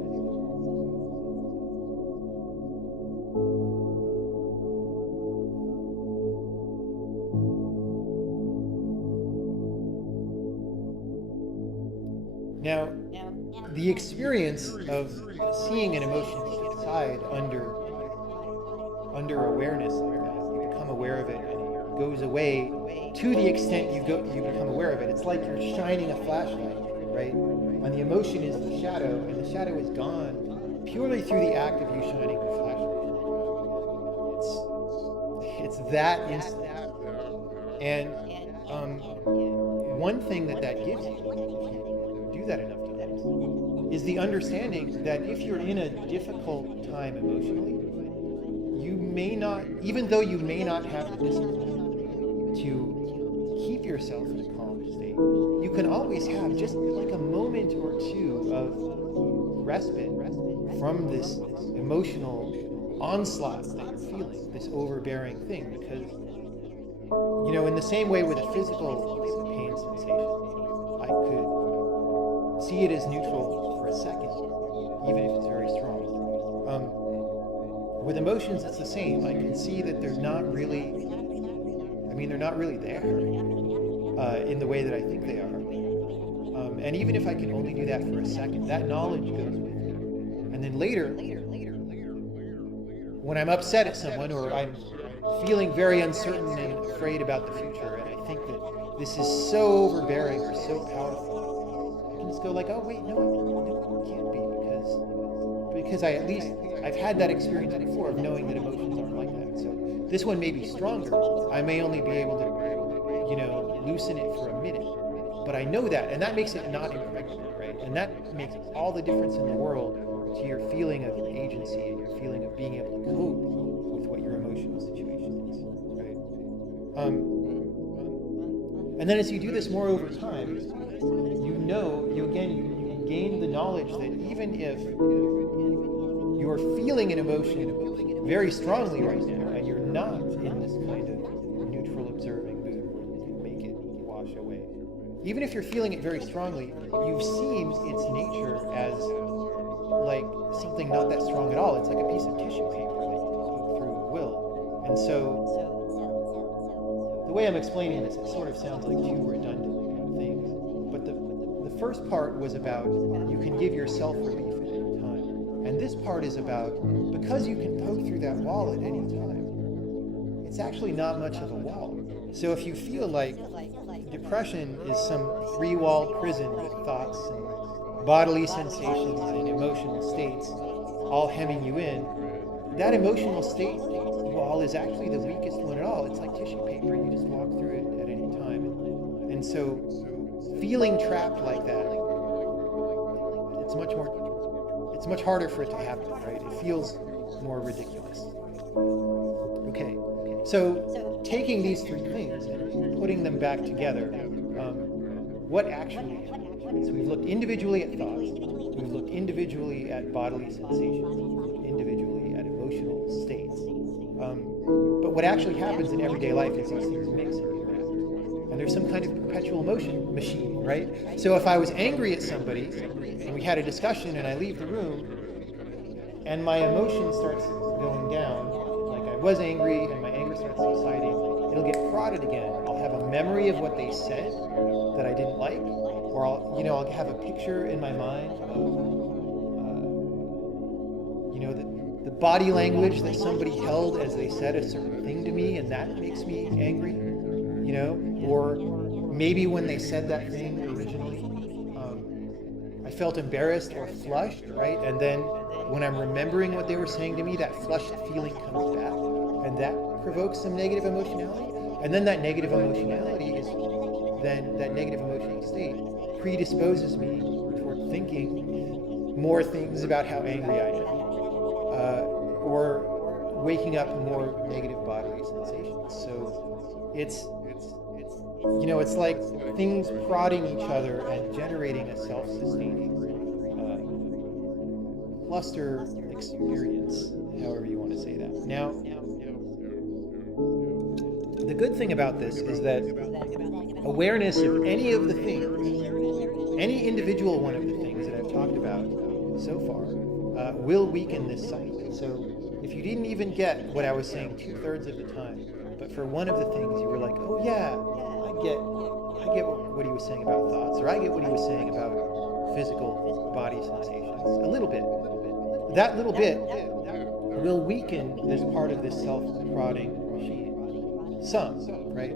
Now, the experience of seeing an emotion subside under awareness like that, you become aware of it and it goes away to the extent you become aware of it. It's like you're shining a flashlight, right? And the emotion is the shadow, and the shadow is gone purely through the act of you shining the flashlight. It's that instant. And one thing that gives you, if you do that enough times, is the understanding that if you're in a difficult time emotionally, you may not, even though you may not have the discipline to keep yourself in a calm state, you can always have just like a moment or two of respite from this emotional onslaught that you're feeling, this overbearing thing, because, you know, in the same way with a physical pain sensation, I could see it as neutral for a second, even if it's very strong. With emotions, it's the same. I can see that they're not really there in the way that I think they are. And even if I can only do that for a second, that knowledge goes with me. And then later, when I'm upset at someone or I'm feeling very uncertain and afraid about the future, and I think that this is so overbearing or so powerful, I can just go like, oh wait, no, it can't be, because I've had that experience before of knowing that emotions aren't like that. So this one may be stronger. I may only be able to, loosen it for a minute, but I know that, and that makes it not impregnable, right? And that makes all the difference in the world to your feeling of agency and your feeling of being able to cope with what your emotional situation is, right? And then as you do this more over time, you gain the knowledge that even if you're feeling an emotion very strongly right now, and you're not in this kind of neutral observing mood where you make it wash away, even if you're feeling it very strongly, you've seen its nature as like something not that strong at all. It's like a piece of tissue paper that you poke through at will. And so the way I'm explaining this, it sort of sounds like two redundant things. But the first part was about you can give yourself relief at any time. And this part is about, because you can poke through that wall at any time, it's actually not much of a wall. So if you feel like depression is some three-walled prison with thoughts and bodily sensations and emotional states all hemming you in, that emotional state wall is actually the weakest one at all. It's like tissue paper. You just walk through it at any time. And so feeling trapped like that, it's much harder for it to happen, right? It feels more ridiculous. Okay, so taking these three things and putting them back together, what actually happens? So we've looked individually at thoughts, we've looked individually at bodily sensations, individually at emotional states. But what actually happens in everyday life is these things mix and interact. And there's some kind of perpetual motion machine, right? So if I was angry at somebody and we had a discussion and I leave the room and my emotion starts going down, like I was angry and my anger starts subsiding, it'll get prodded again. I'll have a memory of what they said that I didn't like, or I'll have a picture in my mind of the body language that somebody held as they said a certain thing to me, and that makes me angry, or maybe when they said that thing originally, I felt embarrassed or flushed, right? And then when I'm remembering what they were saying to me, that flushed feeling comes back, and that provokes some negative emotionality. And then that negative emotionality that negative emotional state predisposes me toward thinking more things about how angry I am. Or waking up more negative bodily sensations. So it's like things prodding each other and generating a self-sustaining cluster experience, however you want to say that. Now, the good thing about this is that awareness of any of the things, any individual one of the things that I've talked about so far, will weaken this site. So if you didn't even get what I was saying 2/3 of the time, but for one of the things you were like, oh yeah, I get what he was saying about thoughts, or I get what he was saying about physical body sensations, a little bit. That little bit will weaken this part of this self-prodding machine. Some, right?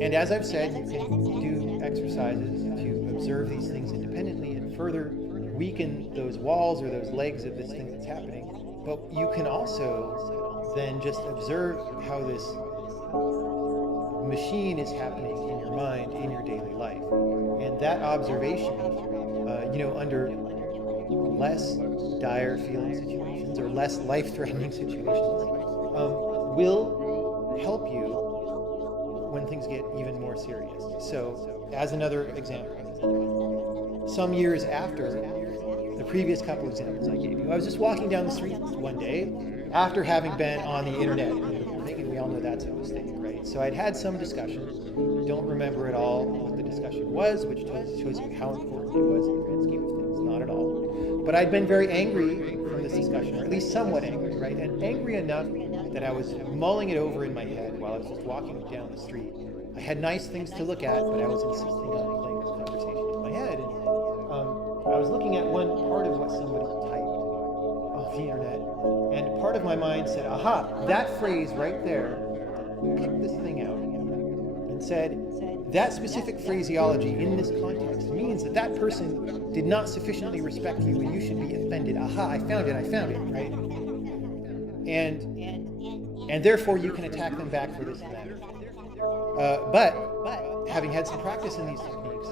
And as I've said, you can do exercises to observe these things independently and further weaken those walls or those legs of this thing that's happening. But you can also then just observe how this machine is happening in your mind, in your daily life. And that observation, under less dire feeling situations or less life-threatening situations, will help you when things get even more serious. So, as another example, some years after the previous couple examples I gave you, I was just walking down the street one day after having been on the internet. I think we all know that's a mistake, right? So I'd had some discussion, don't remember at all what the discussion was, which shows you how important it was in the grand scheme of things, not at all. But I'd been very angry from this discussion, or at least somewhat angry, right? And angry enough that I was mulling it over in my head while I was just walking down the street. I had nice things to look at, but I was insisting on playing this conversation in my head. And I was looking at one part of what somebody typed off the internet, and part of my mind said, aha, that phrase right there, picked this thing out and said, that specific phraseology in this context means that that person did not sufficiently respect you and you should be offended. Aha, I found it, right? And therefore you can attack them back for this and that. But having had some practice in these techniques,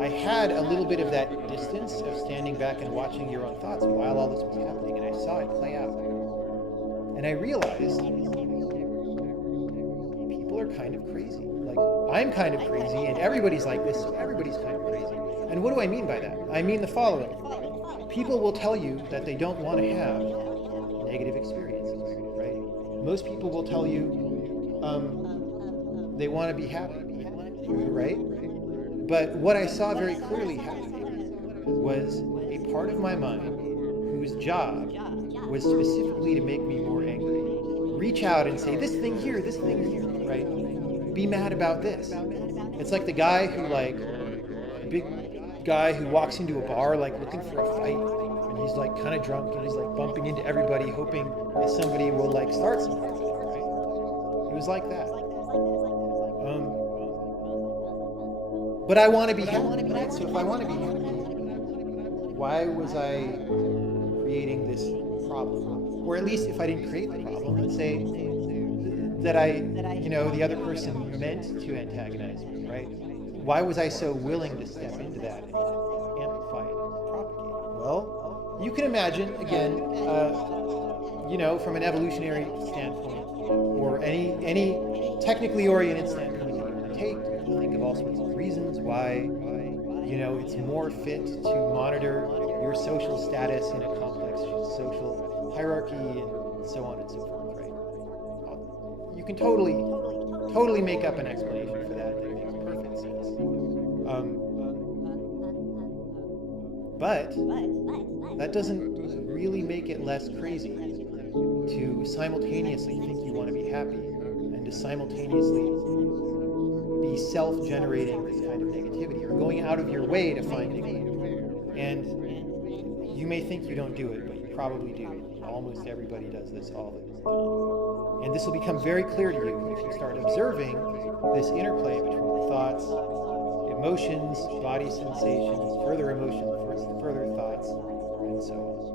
I had a little bit of that distance of standing back and watching your own thoughts while all this was happening, and I saw it play out. And I realized people are kind of crazy. Like, I'm kind of crazy, and everybody's like this, so everybody's kind of crazy. And what do I mean by that? I mean the following. People will tell you that they don't want to have negative experiences, right? Most people will tell you they want to be happy, right? But what I saw very clearly happening was a part of my mind whose job was specifically to make me more angry. Reach out and say, this thing here, right? Be mad about this. It's like the guy who, big guy who walks into a bar, looking for a fight, and he's, kind of drunk, and he's, bumping into everybody, hoping that somebody will, start something, right? It was like that. But I want to be happy, right? So if I want to be happy, why was I creating this problem? Or at least if I didn't create the problem, let's say that the other person meant to antagonize me, right? Why was I so willing to step into that and amplify it and propagate it? Well, you can imagine, again, from an evolutionary standpoint, or any technically oriented standpoint that you want to take, think of all sorts of reasons why, it's more fit to monitor your social status in a complex social hierarchy and so on and so forth, right? You can totally totally make up an explanation for that makes perfect sense. But that doesn't really make it less crazy to simultaneously think you want to be happy and to simultaneously be self-generating this kind of negativity or going out of your way to find negativity. And you may think you don't do it, but you probably do. Almost everybody does this all the time. And this will become very clear to you if you start observing this interplay between thoughts, emotions, body sensations, further emotions, further thoughts, and so on.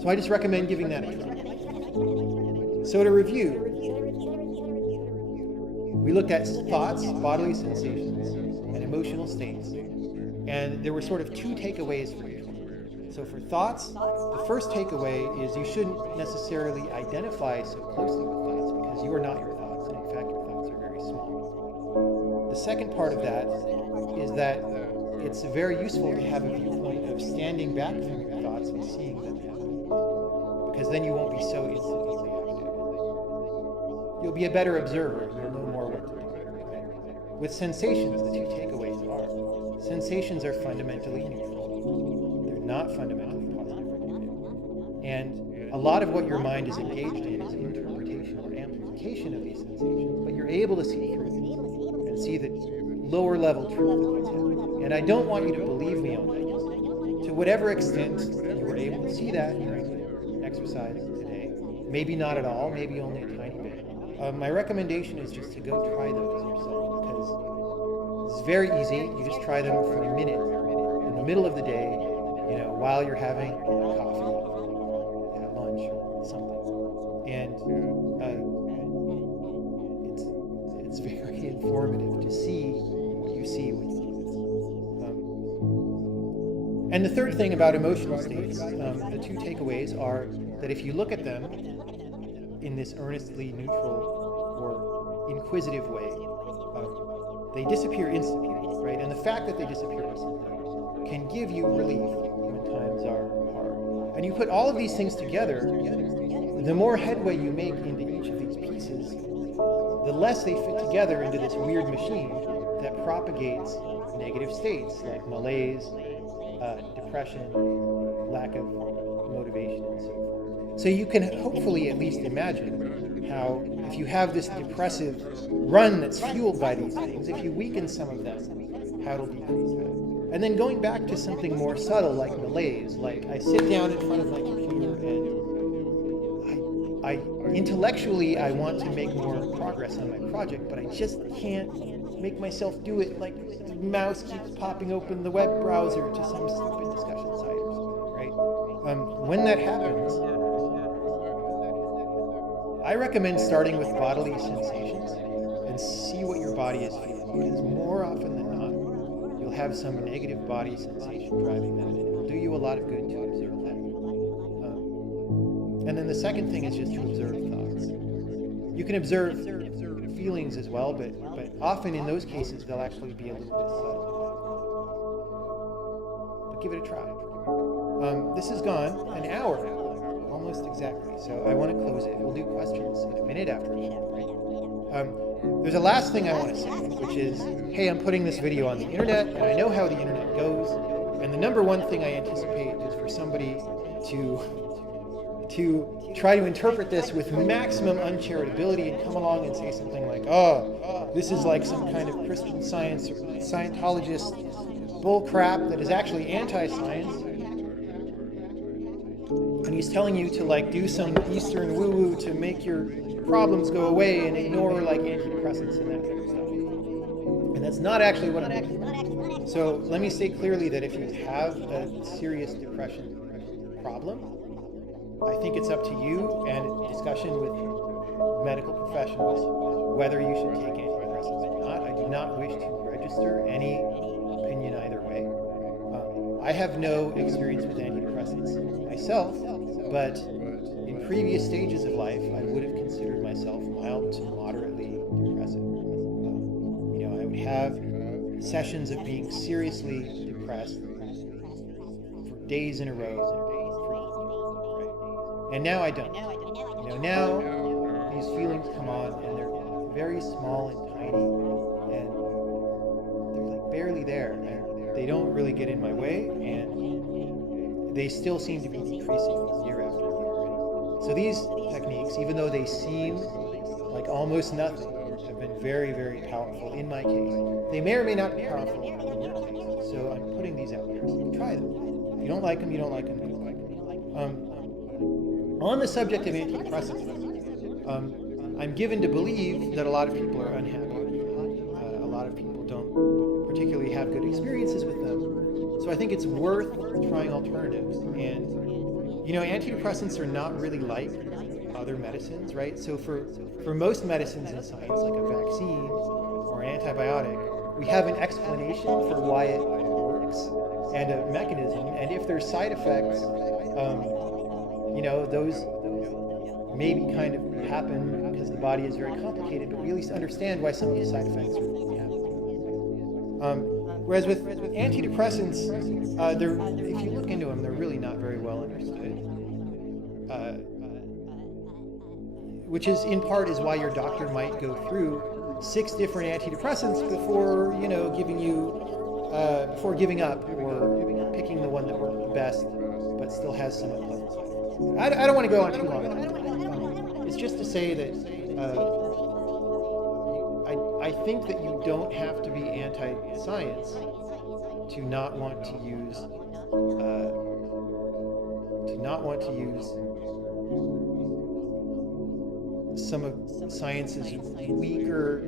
So I just recommend giving that a try. So to review, we looked at thoughts, bodily sensations, and emotional states. And there were sort of two takeaways for each one. So for thoughts, the first takeaway is you shouldn't necessarily identify so closely with thoughts because you are not your thoughts, and in fact your thoughts are very small. The second part of that is that it's very useful to have a viewpoint of standing back from your thoughts and seeing them happen, because then you won't be so instantly reactive. You'll be a better observer, you'll know more what to do. With sensations, the two takeaways are, sensations are fundamentally neutral. They're not fundamentally positive or negative. And a lot of what your mind is engaged in is interpretation or amplification of these sensations, but you're able to see through them and see the lower level truth of what's happening. And I don't want you to believe me on that. To whatever extent you were able to see that during the exercise today, maybe not at all, maybe only a tiny bit. My recommendation is just to go try those yourself, because it's very easy. You just try them for a minute in the middle of the day, you know, while you're having coffee, at lunch, or something. And it's very informative to see what you see when you do this. And the third thing about emotional states, the two takeaways are that if you look at them in this earnestly neutral or inquisitive way, they disappear instantly, right? And the fact that they disappear instantly can give you relief when times are hard. And you put all of these things together, the more headway you make into each of these pieces, the less they fit together into this weird machine that propagates negative states like malaise, depression, lack of motivation, and so forth. So you can hopefully at least imagine how if you have this depressive run that's fueled by these things, if you weaken some of them, how it'll decrease that. And then going back to something more subtle like malaise, like I sit down in front of my computer and I intellectually I want to make more progress on my project, but I just can't make myself do it. Like the mouse keeps popping open the web browser to some stupid discussion site or something, right? When that happens, I recommend starting with bodily sensations and see what your body is feeling, because more often than not, you'll have some negative body sensation driving that, and it'll do you a lot of good to observe that. And then the second thing is just to observe thoughts. You can observe feelings as well, but often in those cases, they'll actually be a little bit subtle. But give it a try. This has gone an hour now, almost exactly. So I want to close it. We'll do questions in a minute after this. There's a last thing I want to say, which is, hey, I'm putting this video on the internet, and I know how the internet goes. And the number one thing I anticipate is for somebody to try to interpret this with maximum uncharitability and come along and say something like, oh, this is like some kind of Christian Science or Scientologist bull crap that is actually anti-science. And he's telling you to like do some Eastern woo-woo to make your problems go away and ignore like antidepressants and that kind of stuff. And that's not actually what I'm doing. So let me say clearly that if you have a serious depression problem, I think it's up to you and discussion with medical professionals whether you should take antidepressants or not. I do not wish to register any opinion either way. I have no experience with antidepressants myself, but in previous stages of life, I would have considered myself mild to moderately depressive. I would have sessions of being seriously depressed for days in a row. And now I don't. Now, these feelings come on, and they're very small and tiny, and they're like barely there, and they don't really get in my way, and they still seem to be decreasing year after year. So these techniques, even though they seem like almost nothing, have been very, very powerful in my case. They may or may not be powerful in your case. So I'm putting these out there. So try them. If you don't like them, you don't like them. You don't like them. On the subject of antidepressants, I'm given to believe that a lot of people are unhappy. A lot of people don't particularly have good experiences with them. So I think it's worth trying alternatives. And, antidepressants are not really like other medicines, right? So for most medicines in science, like a vaccine or an antibiotic, we have an explanation for why it works and a mechanism. And if there's side effects, those maybe kind of happen because the body is very complicated, but we at least understand why some of the side effects are happening. Whereas with antidepressants, if you look into them, they're really not very well understood. Which is in part is why your doctor might go through 6 different antidepressants before giving up or picking the one that worked best, but still has some unpleasant side effects. I don't want to go on too long. It's just to say that I think that you don't have to be anti-science to not want to use some of science's weaker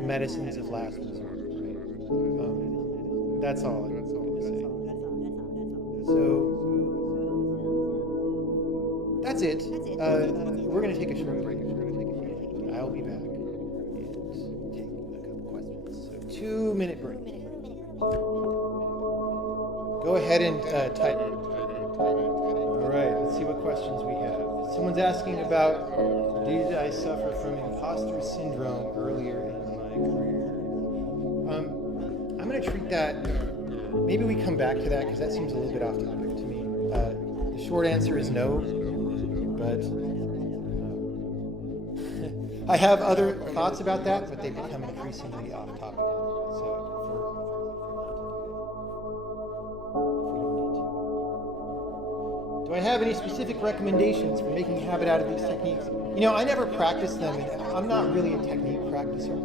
medicines of last resort. Right? That's all I'm going to say. So that's it. We're going to take a short break. I'll be back and take a couple questions. So 2-minute break. Go ahead and type. All right, let's see what questions we have. Someone's asking about, did I suffer from imposter syndrome earlier in my career? I'm going to treat that, maybe we come back to that because that seems a little bit off topic to me. The short answer is no, but I have other thoughts about that, but they become increasingly off topic. Do I have any specific recommendations for making a habit out of these techniques? I never practiced them, and I'm not really a technique practicer.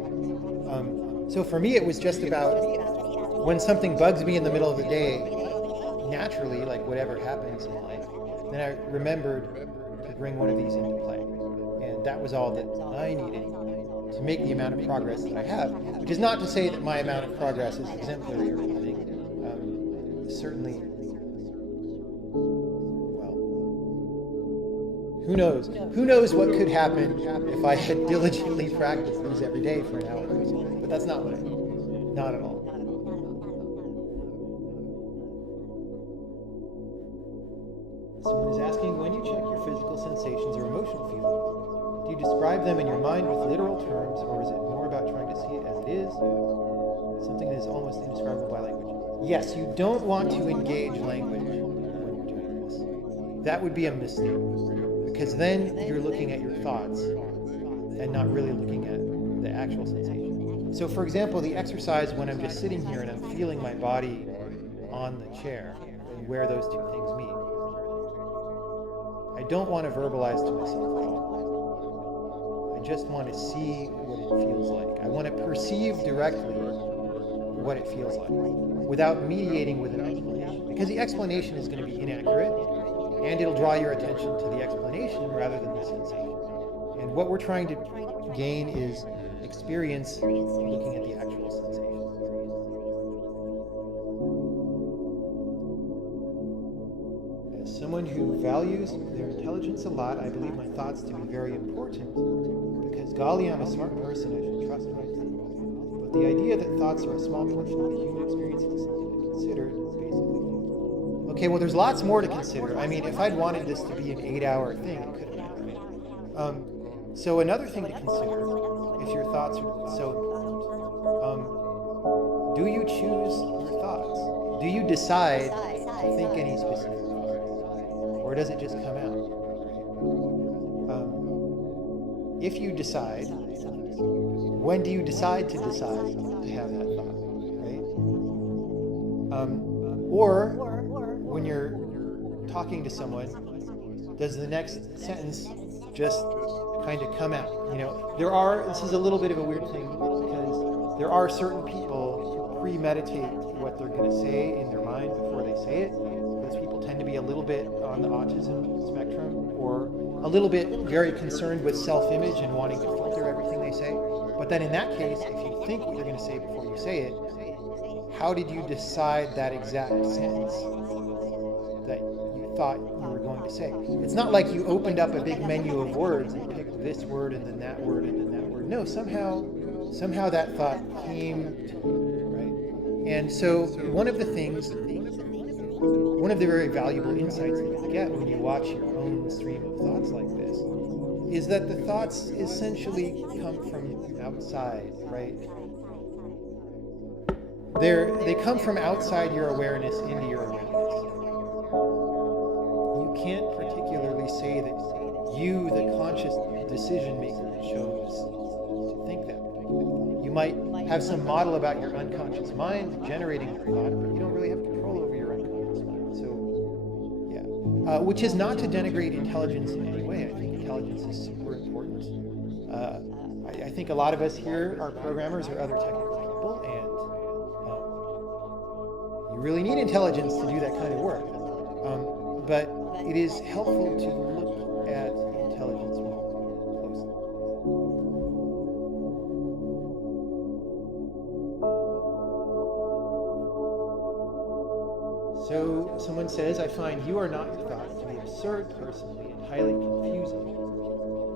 So for me, it was just about when something bugs me in the middle of the day, naturally, like whatever happens in life, then I remembered to bring one of these into play. And that was all that I needed to make the amount of progress that I have, which is not to say that my amount of progress is exemplary or anything. Certainly, who knows? Who knows what could happen if I had diligently practiced these every day for an hour or so. But that's not what I mean. Not at all. Someone is asking, when you check your physical sensations or emotional feelings, do you describe them in your mind with literal terms, or is it more about trying to see it as it is? Something that is almost indescribable by language. Yes, you don't want to engage language when you're doing this. That would be a mistake. Because then you're looking at your thoughts and not really looking at the actual sensation. So for example, the exercise when I'm just sitting here and I'm feeling my body on the chair and where those two things meet, I don't want to verbalize to myself at all. I just want to see what it feels like. I want to perceive directly what it feels like without mediating with an explanation. Because the explanation is going to be inaccurate, and it'll draw your attention to the explanation rather than the sensation. And what we're trying to gain is experience looking at the actual sensation. As someone who values their intelligence a lot, I believe my thoughts to be very important, because golly, I'm a smart person, I should trust myself. But the idea that thoughts are a small portion of the human experience is something to consider, basically. Okay, well, there's lots more to consider. I mean, if I'd wanted this to be an 8-hour thing, it could have been, right? So another thing to consider, if your thoughts are so important, do you choose your thoughts? Do you decide to think any specific thought? Or does it just come out? if you decide, when do you decide to have that thought, right? Or when you're talking to someone, does the next sentence just kind of come out? This is a little bit of a weird thing because there are certain people who premeditate what they're going to say in their mind before they say it. Those people tend to be a little bit on the autism spectrum, or a little bit very concerned with self-image and wanting to filter everything they say. But then in that case, if you think what you're going to say before you say it, how did you decide that exact sentence that you thought you were going to say? It's not like you opened up a big menu of words and picked this word and then that word and then that word. No, somehow that thought came to you, right? And so one of the very valuable insights that you get when you watch your own stream of thoughts like this is that the thoughts essentially come from outside, right? They come from outside your awareness into your awareness. You can't particularly say that you, the conscious decision maker, chose to think that. You might have some model about your unconscious mind generating the thought, but you don't really have control over your unconscious mind. So, yeah. Which is not to denigrate intelligence in any way. I think intelligence is super important. I think a lot of us here are programmers or other technical people, and you really need intelligence to do that kind of work. But it is helpful to look at intelligence more closely. So someone says, I find you are not your thoughts to be absurd personally and highly confusing.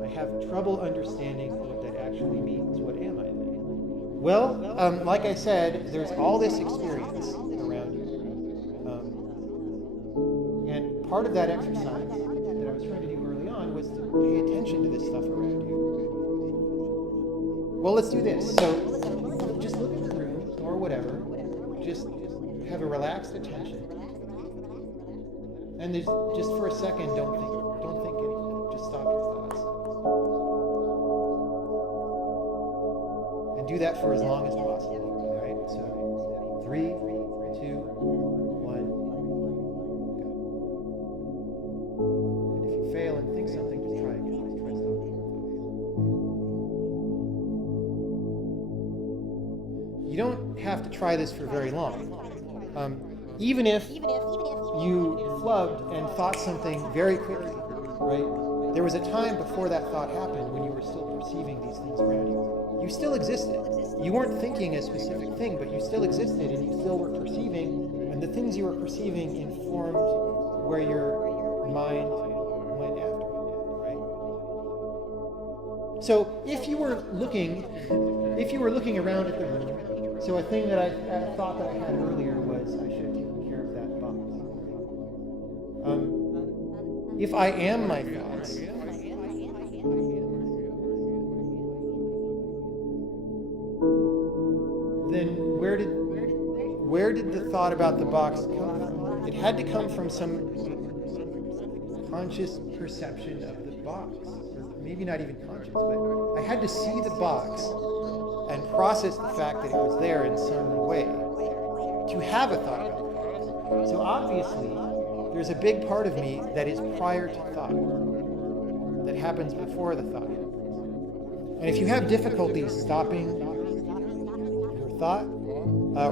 I have trouble understanding what that actually means. What am I then? Well, like I said, there's all this experience around you. And part of that exercise that I was trying to do early on was to pay attention to this stuff around you. Well, let's do this. So just look at the room or whatever. Just have a relaxed attention. And just for a second, don't think anything. Just stop your thoughts. And do that for as long as possible. All right? So 3, 2, 1, go. And if you fail and think something, just try again. Try stopping. You don't have to try this for very long. Even if you flubbed and thought something very quickly, right? There was a time before that thought happened when you were still perceiving these things around you. You still existed. You weren't thinking a specific thing, but you still existed and you still were perceiving, and the things you were perceiving informed where your mind went after it, right? So if you were looking around at the room, so a thing that I thought that I had earlier was I should have taken care of that box. If I am my thoughts, then where did the thought about the box come from? It had to come from some conscious perception of the box, or maybe not even conscious, but I had to see the box and process the fact that it was there in some way to have a thought about the box. So obviously, there's a big part of me that is prior to thought, that happens before the thought happens. And if you have difficulties stopping your thought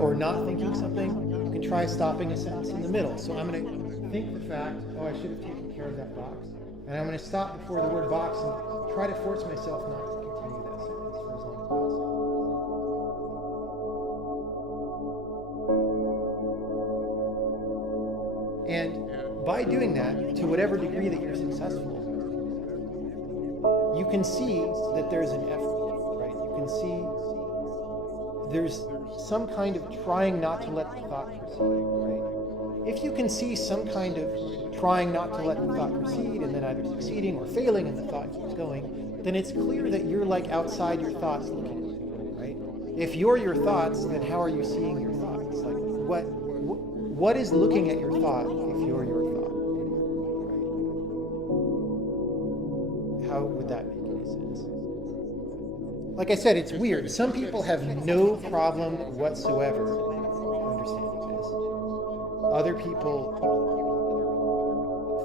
or not thinking something, you can try stopping a sentence in the middle. So I'm going to think the fact, I should have taken care of that box. And I'm going to stop before the word box and try to force myself not to continue that sentence for as long as possible. And by doing that, to whatever degree that you're successful, you can see that there's an effort, right? You can see there's some kind of trying not to let the thought proceed, right? If you can see some kind of trying not to let the thought proceed and then either succeeding or failing and the thought keeps going, then it's clear that you're like outside your thoughts looking at you, right? If you're your thoughts, then how are you seeing your thoughts? Like what is looking at your thought if you're your thought? Right? How would that make any sense? like I said, it's weird. Some people have no problem whatsoever understanding this. Other people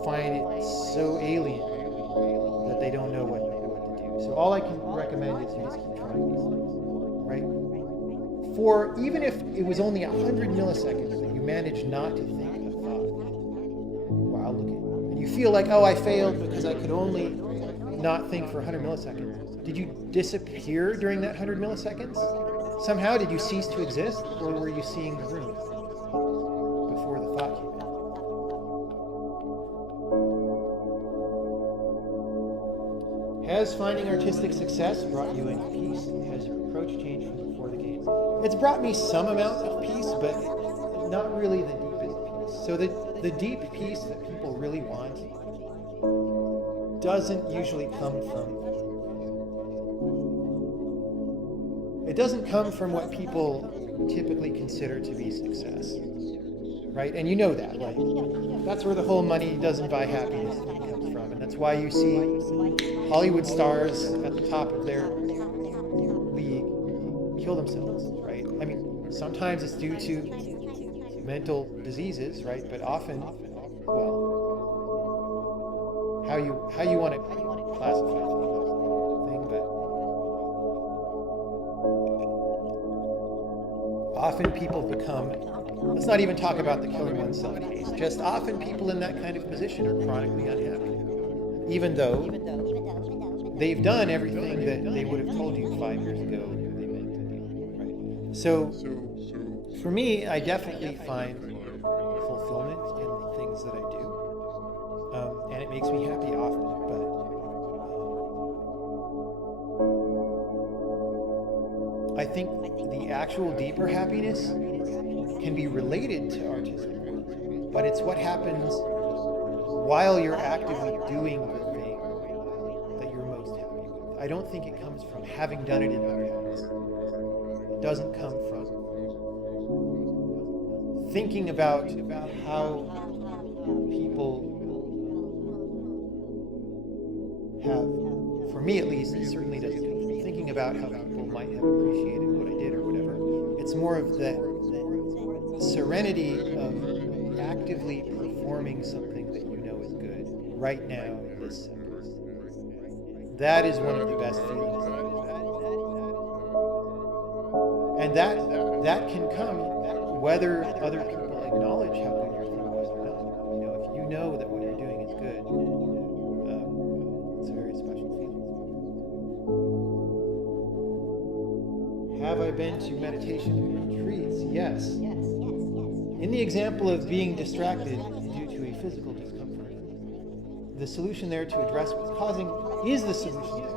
find it so alien that they don't know what to do. So all I can recommend is you just keep trying these things, right? For even if it was only 100 milliseconds that you managed not to think a thought, wow, look at it. And you feel like, oh, I failed because I could only not think for 100 milliseconds. Did you disappear during that 100 milliseconds? Somehow, did you cease to exist, or were you seeing the room before the thought came in? Has finding artistic success brought you any peace? Has your approach changed from before the game? It's brought me some amount of peace, but not really the deepest peace. So the deep peace that people really want doesn't usually come from... It doesn't come from what people typically consider to be success, right? And you know that, like, that's where the whole money doesn't buy happiness thing comes from. And that's why you see Hollywood stars at the top of their league kill themselves, right? I mean, sometimes it's due to mental diseases, right? But often, well, how you want to classify the thing, but often people become, let's not even talk about the killing oneself case, just often people in that kind of position are chronically unhappy, even though they've done everything that they would have told you 5 years ago they meant to do, right? So for me, I definitely find fulfillment in the things that I do, and it makes me happy often, but I think the actual deeper happiness can be related to artistic work, but it's what happens while you're actively doing the thing that you're most happy with. I don't think it comes from having done it in the past. It doesn't come from thinking about how people have, for me at least, it certainly doesn't come from thinking about how people might have appreciated what I did or whatever. It's more of the serenity of actively performing something that you know is good right now in this second. That is one of the best feelings that I've had. And that can come whether other people acknowledge how good your thing was or not. You know, if you know that what you're doing is good, it's a very special feeling. Have I been to meditation retreats? Yes. In the example of being distracted due to a physical discomfort, the solution there to address what's causing, is the solution there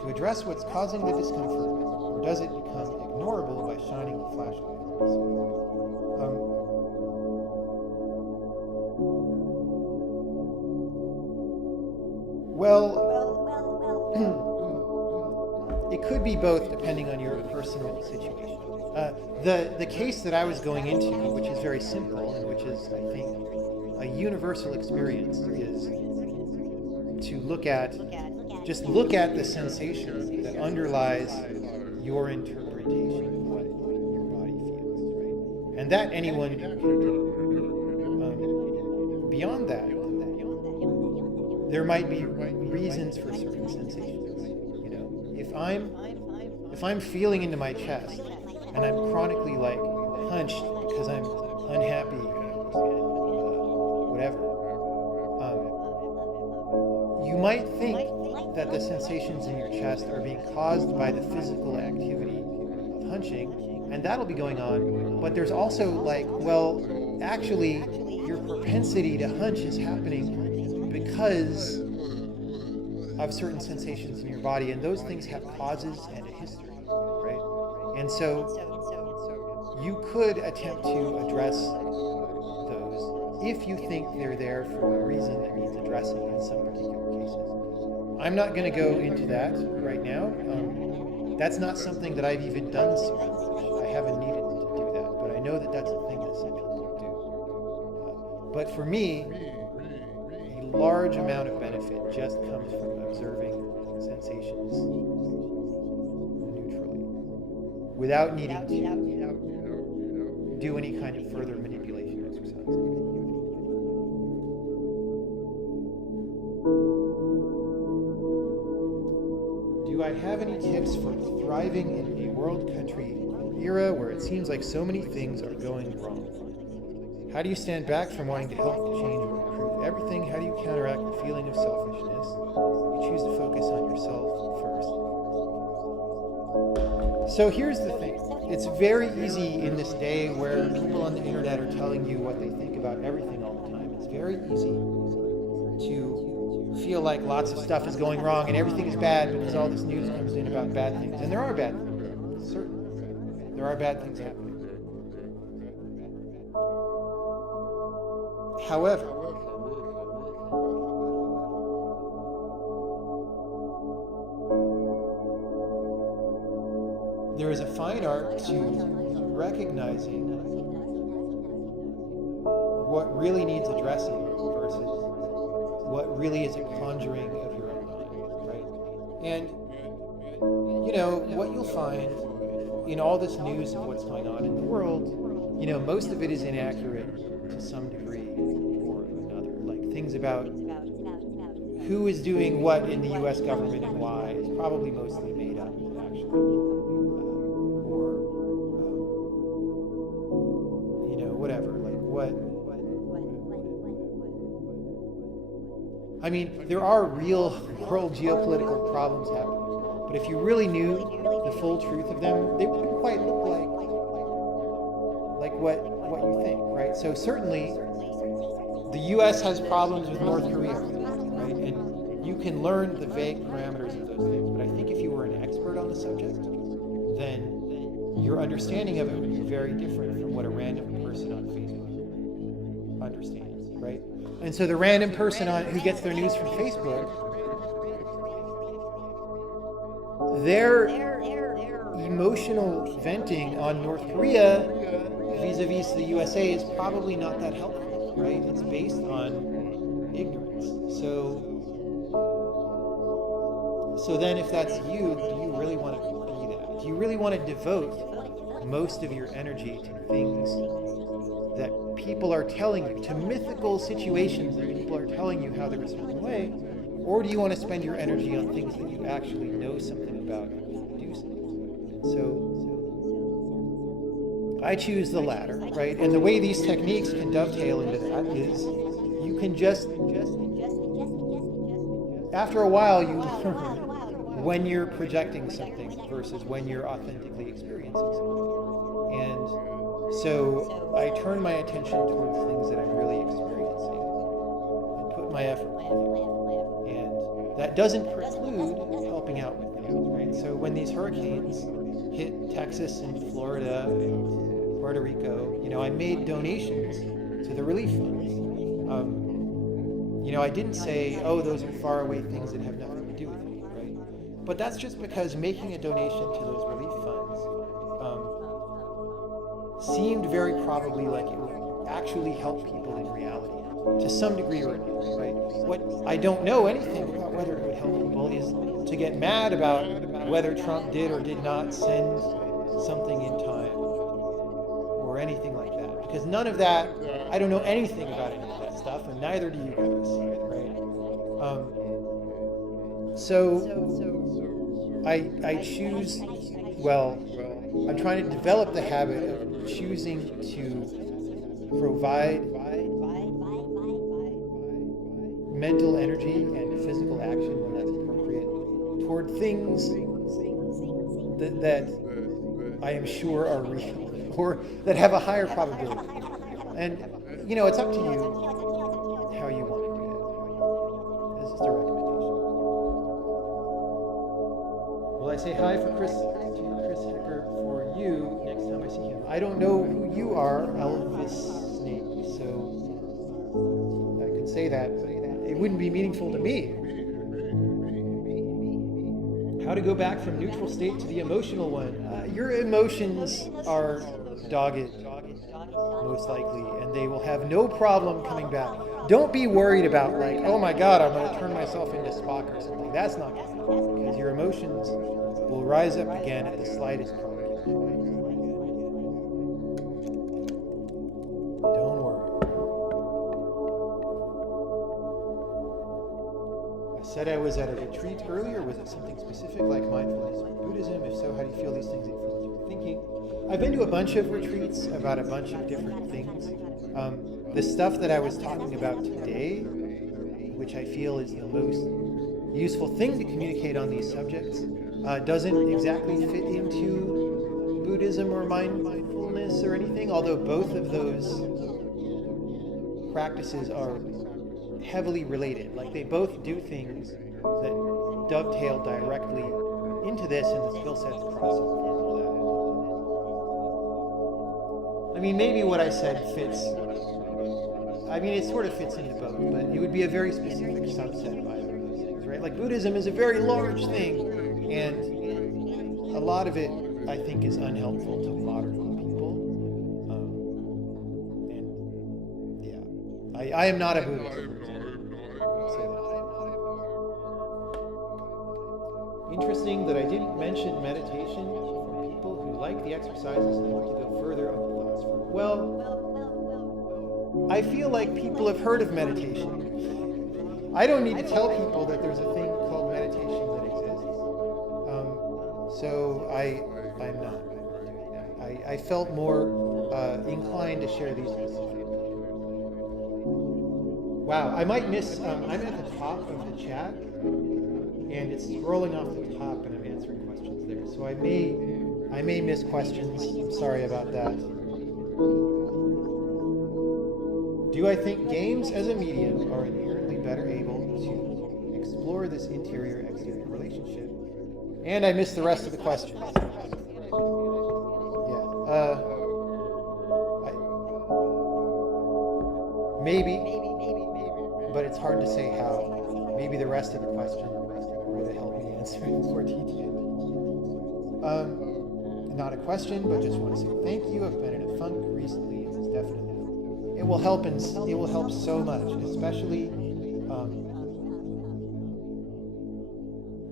to address what's causing the discomfort, or does it become ignorable by shining the flashlight? It could be both depending on your personal situation. The case that I was going into, which is very simple and which is, I think, a universal experience, is to look at the sensation that underlies your interpretation of what your body feels, right? And that anyone can do. Beyond that, there might be reasons for certain sensations. You know, if I'm feeling into my chest and I'm chronically like hunched because I'm unhappy, whatever, you might think that the sensations in your chest are being caused by the physical activity of hunching, and that'll be going on. But there's also like, well, actually, your propensity to hunch is happening because of certain sensations in your body, and those things have causes and a history, right? And so you could attempt to address those if you think they're there for a reason that needs addressing in some particular cases. I'm not going to go into that right now. That's not something that I've even done so much. I haven't needed to do that, but I know that that's a thing that some people do. But for me, a large amount of benefit just comes from observing sensations without needing to do any kind of further manipulation exercise. Do I have any tips for thriving in a world country era where it seems like so many things are going wrong? How do you stand back from wanting to help change or improve everything? How do you counteract the feeling of selfishness? You choose to focus on yourself first. So here's the thing. It's very easy in this day where people on the internet are telling you what they think about everything all the time. It's very easy to feel like lots of stuff is going wrong and everything is bad because all this news comes in about bad things. And there are bad things, certainly. There are bad things happening. However, there is a fine art to recognizing what really needs addressing versus what really is a conjuring of your own mind, right? And, what you'll find in all this news of what's going on in the world, most of it is inaccurate to some degree or another. Like things about who is doing what in the U.S. government and why is probably mostly made up, actually. Whatever, like what. I mean, there are real world geopolitical problems happening, but if you really knew the full truth of them, they wouldn't quite look like what you think, right? So certainly, the U.S. has problems with North Korea, right? And you can learn the vague parameters of those things, but I think if you were an expert on the subject, then your understanding of it would be very different from what a random person on Facebook understands, right? And so the random person who gets their news from Facebook, their emotional venting on North Korea vis-a-vis the USA is probably not that helpful, right? It's based on ignorance. So then if that's you, do you really want to be that? Do you really want to devote most of your energy to things that people are telling you, to mythical situations that people are telling you how they're a certain way? Or do you want to spend your energy on things that you actually know something about and do something? So I choose the latter, right? And the way these techniques can dovetail into that is you can just after a while, you learn when you're projecting something versus when you're authentically experiencing something. And so I turn my attention towards things that I'm really experiencing and put my effort into it. And that doesn't preclude helping out with things, right? So when these hurricanes hit Texas and Florida and Puerto Rico, I made donations to the relief funds. I didn't say, oh, those are faraway things that have nothing to do with me, right? But that's just because making a donation to those relief funds seemed very probably like it would actually help people in reality to some degree or another, right? What I don't know anything about whether it would help people is to get mad about whether Trump did or did not send something in time or anything like that. Because none of that, I don't know anything about any of that stuff, and neither do you guys, right? So I choose, I'm trying to develop the habit of choosing to provide mental energy and physical action when that's appropriate toward things that I am sure are real or that have a higher probability. And, it's up to you how you want to do that. This is the recommendation. Will I say hi to Chris Hecker for you next time I see him? I don't know who you are, Elvis Snake, so I could say that, but it wouldn't be meaningful to me. How to go back from neutral state to the emotional one. Your emotions are dogged, most likely, and they will have no problem coming back. Don't be worried about oh my God, I'm going to turn myself into Spock or something. That's not going to happen, because your emotions will rise up again at the slightest provocation. Don't worry. I said I was at a retreat earlier. Was it something specific like mindfulness or Buddhism? If so, how do you feel these things influence your thinking? I've been to a bunch of retreats about a bunch of different things. The stuff that I was talking about today, which I feel is the most useful thing to communicate on these subjects, doesn't exactly fit into Buddhism or mindfulness or anything, although both of those practices are heavily related. Like, they both do things that dovetail directly into this, and the skill sets cross over and all that. I mean, maybe what I said fits. I mean, it sort of fits into both, but it would be a very specific subset of either of those things, right? Like, Buddhism is a very large thing, and a lot of it, I think, is unhelpful to modern people. And yeah, I am not a Buddhist. Interesting that I didn't mention meditation for people who like the exercises and want to go further on the thoughts. Well, I feel like people have heard of meditation. I don't need to tell people that there's a thing called meditation that exists. So I'm not doing that. I felt more inclined to share these specifics. Wow, I might miss. I'm at the top of the chat, and it's scrolling off the top, and I'm answering questions there. So I may miss questions. I'm sorry about that. Do I think games as a medium are inherently better able to explore this interior-exterior relationship? And I missed the rest of the questions. Yeah. Maybe, but it's hard to say how. Maybe the rest of the question would help me answer in more detail. Not a question, but just want to say thank you. I've been in a funk recently, and it's definitely. It will help, and it will help so much, especially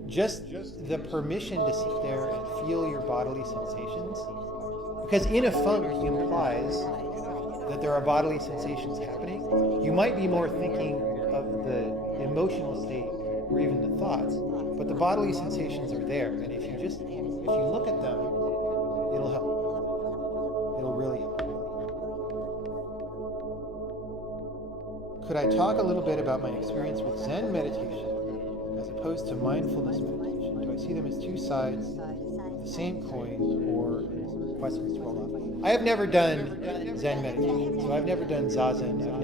just the permission to sit there and feel your bodily sensations. Because in a funk implies that there are bodily sensations happening. You might be more thinking of the emotional state or even the thoughts, but the bodily sensations are there, and if you look at them, it'll help. It'll really help. Could I talk a little bit about my experience with Zen meditation as opposed to mindfulness meditation? Do I see them as two sides of the same coin, or questions to roll off? I have never done Zen meditation, so I've never done Zazen. I've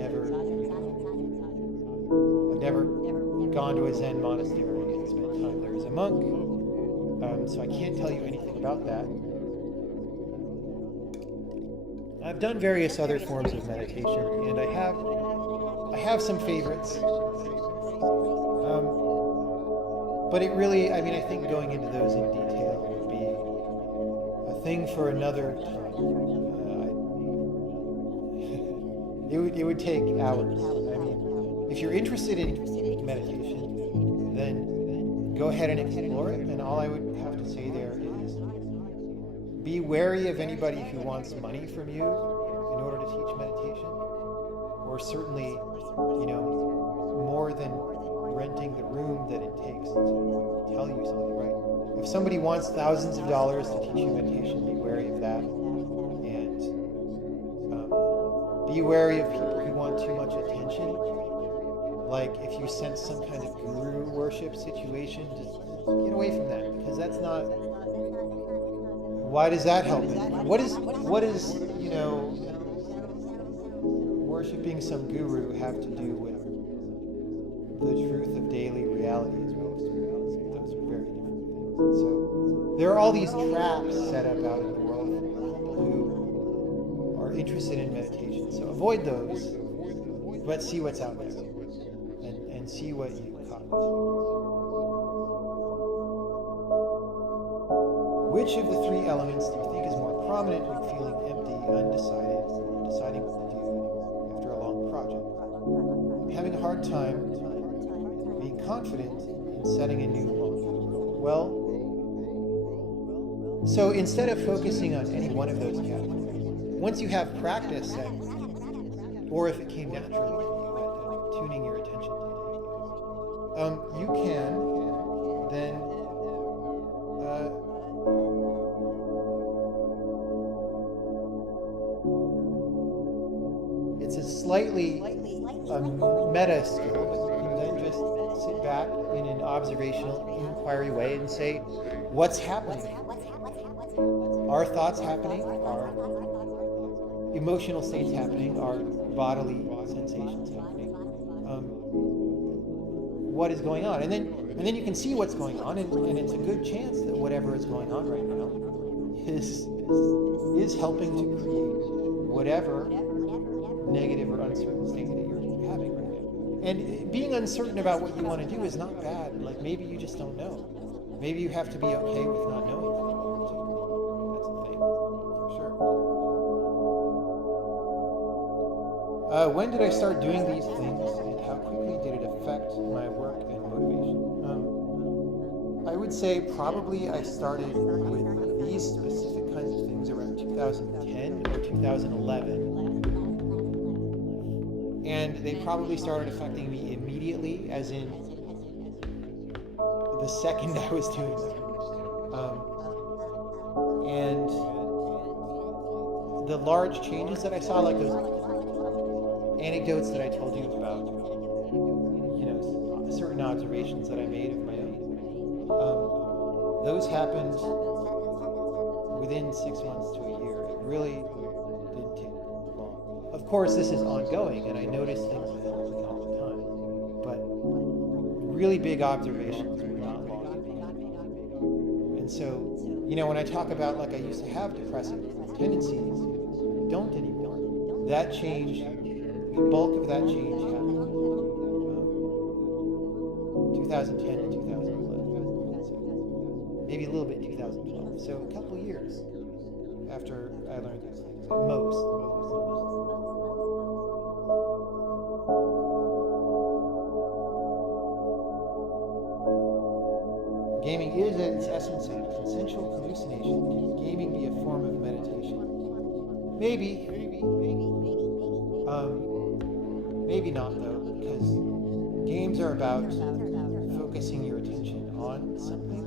never gone to a Zen monastery and spent time there as a monk, so I can't tell you anything about that. I've done various other forms of meditation, and I have some favorites, but it really, I think going into those in detail would be a thing for another time. It would take hours. If you're interested in meditation, then go ahead and explore it, and all I would have to say there is be wary of anybody who wants money from you in order to teach meditation, or certainly, more than renting the room that it takes to tell you something, right? If somebody wants thousands of dollars to teach you meditation, be wary of that, and be wary of people who want too much attention. Like, if you sense some kind of guru worship situation, just get away from that, because that's not. Why does that help? What is worshiping some guru have to do with the truth of daily reality as well as spirituality? Those are very different things. So there are all these traps set up out in the world for people who are interested in meditation. So avoid those, but see what's out there, and see what you caught. Which of the three elements do you think is more prominent when feeling empty, undecided, or deciding what to do after a long project? I'm having a hard time being confident in setting a new long-term goal. Well, So instead of focusing on any one of those categories, once you have practice at, or if it came naturally to you at tuning your attention to you can then it's a slightly meta skill, but you can then just sit back in an observational, inquiry way and say, what's happening? Are thoughts happening? Are emotional states happening? Are bodily sensations happening? What is going on? And then you can see what's going on, and it's a good chance that whatever is going on right now is helping to create whatever negative or uncertain state that you're having right now. And being uncertain about what you want to do is not bad. Like, maybe you just don't know. Maybe you have to be okay with not knowing what you want to do. That's a thing, for sure. When did I start doing these things, and how quickly did it affect my work and motivation? I would say probably I started with these specific kinds of things around 2010 or 2011. And they probably started affecting me immediately, as in the second I was doing them. And the large changes that I saw, like those anecdotes that I told you about, certain observations that I made of my own, those happened within 6 months to a year. It really didn't take long. Of course, this is ongoing, and I notice things that help me all the time, but really big observations were not long. And so, when I talk about, like, I used to have depressive tendencies, don't anymore. That change, the bulk of that change happened 2010 and 2011, maybe a little bit 2012. So a couple of years after I learned these things, at most. Gaming is at its essence a consensual hallucination. Can gaming be a form of meditation? Maybe. Maybe not, though, because games are about focusing your attention on something.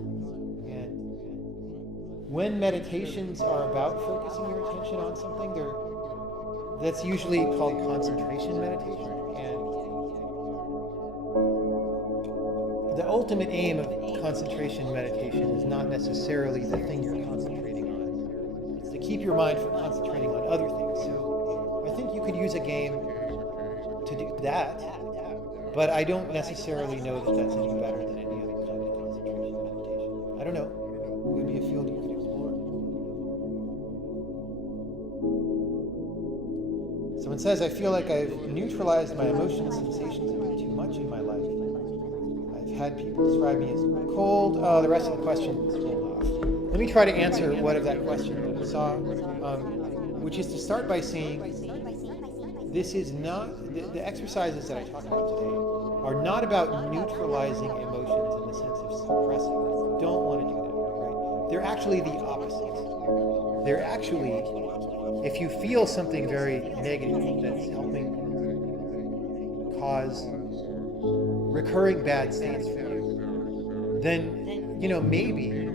And when meditations are about focusing your attention on something, that's usually called concentration meditation. And the ultimate aim of concentration meditation is not necessarily the thing you're concentrating on. It's to keep your mind from concentrating on other things. So I think you could use a game to do that, but I don't necessarily know that that's any better than any other kind of concentration meditation. I don't know. It would be a field you could explore. Someone says, I feel like I've neutralized my emotions and sensations a bit too much in my life. I've had people describe me as cold. The rest of the question is rolled off. Let me try to answer what of that question that I saw, which is to start by saying, this is not, the exercises that I talk about today are not about neutralizing emotions in the sense of suppressing them. You don't want to do that, right? They're actually the opposite. They're actually, if you feel something very negative that's helping cause recurring bad states for you, then, maybe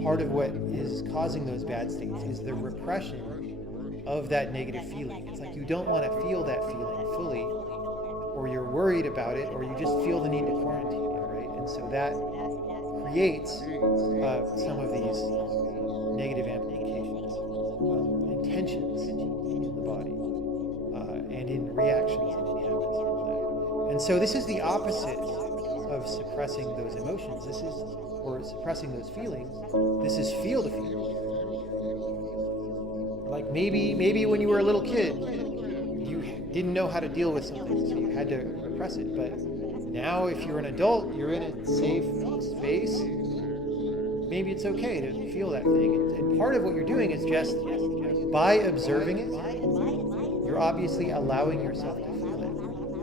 part of what is causing those bad states is the repression of that negative feeling. It's like you don't want to feel that feeling fully, or you're worried about it, or you just feel the need to quarantine it, right? And so that creates some of these negative amplifications and tensions in the body and in reactions and in habits and all that. And so this is the opposite of suppressing those emotions. Or suppressing those feelings. This is feel the feelings. Like maybe when you were a little kid, you didn't know how to deal with something, so you had to repress it. But now if you're an adult, you're in a safe space, maybe it's okay to feel that thing. And part of what you're doing is just, by observing it, you're obviously allowing yourself to feel it.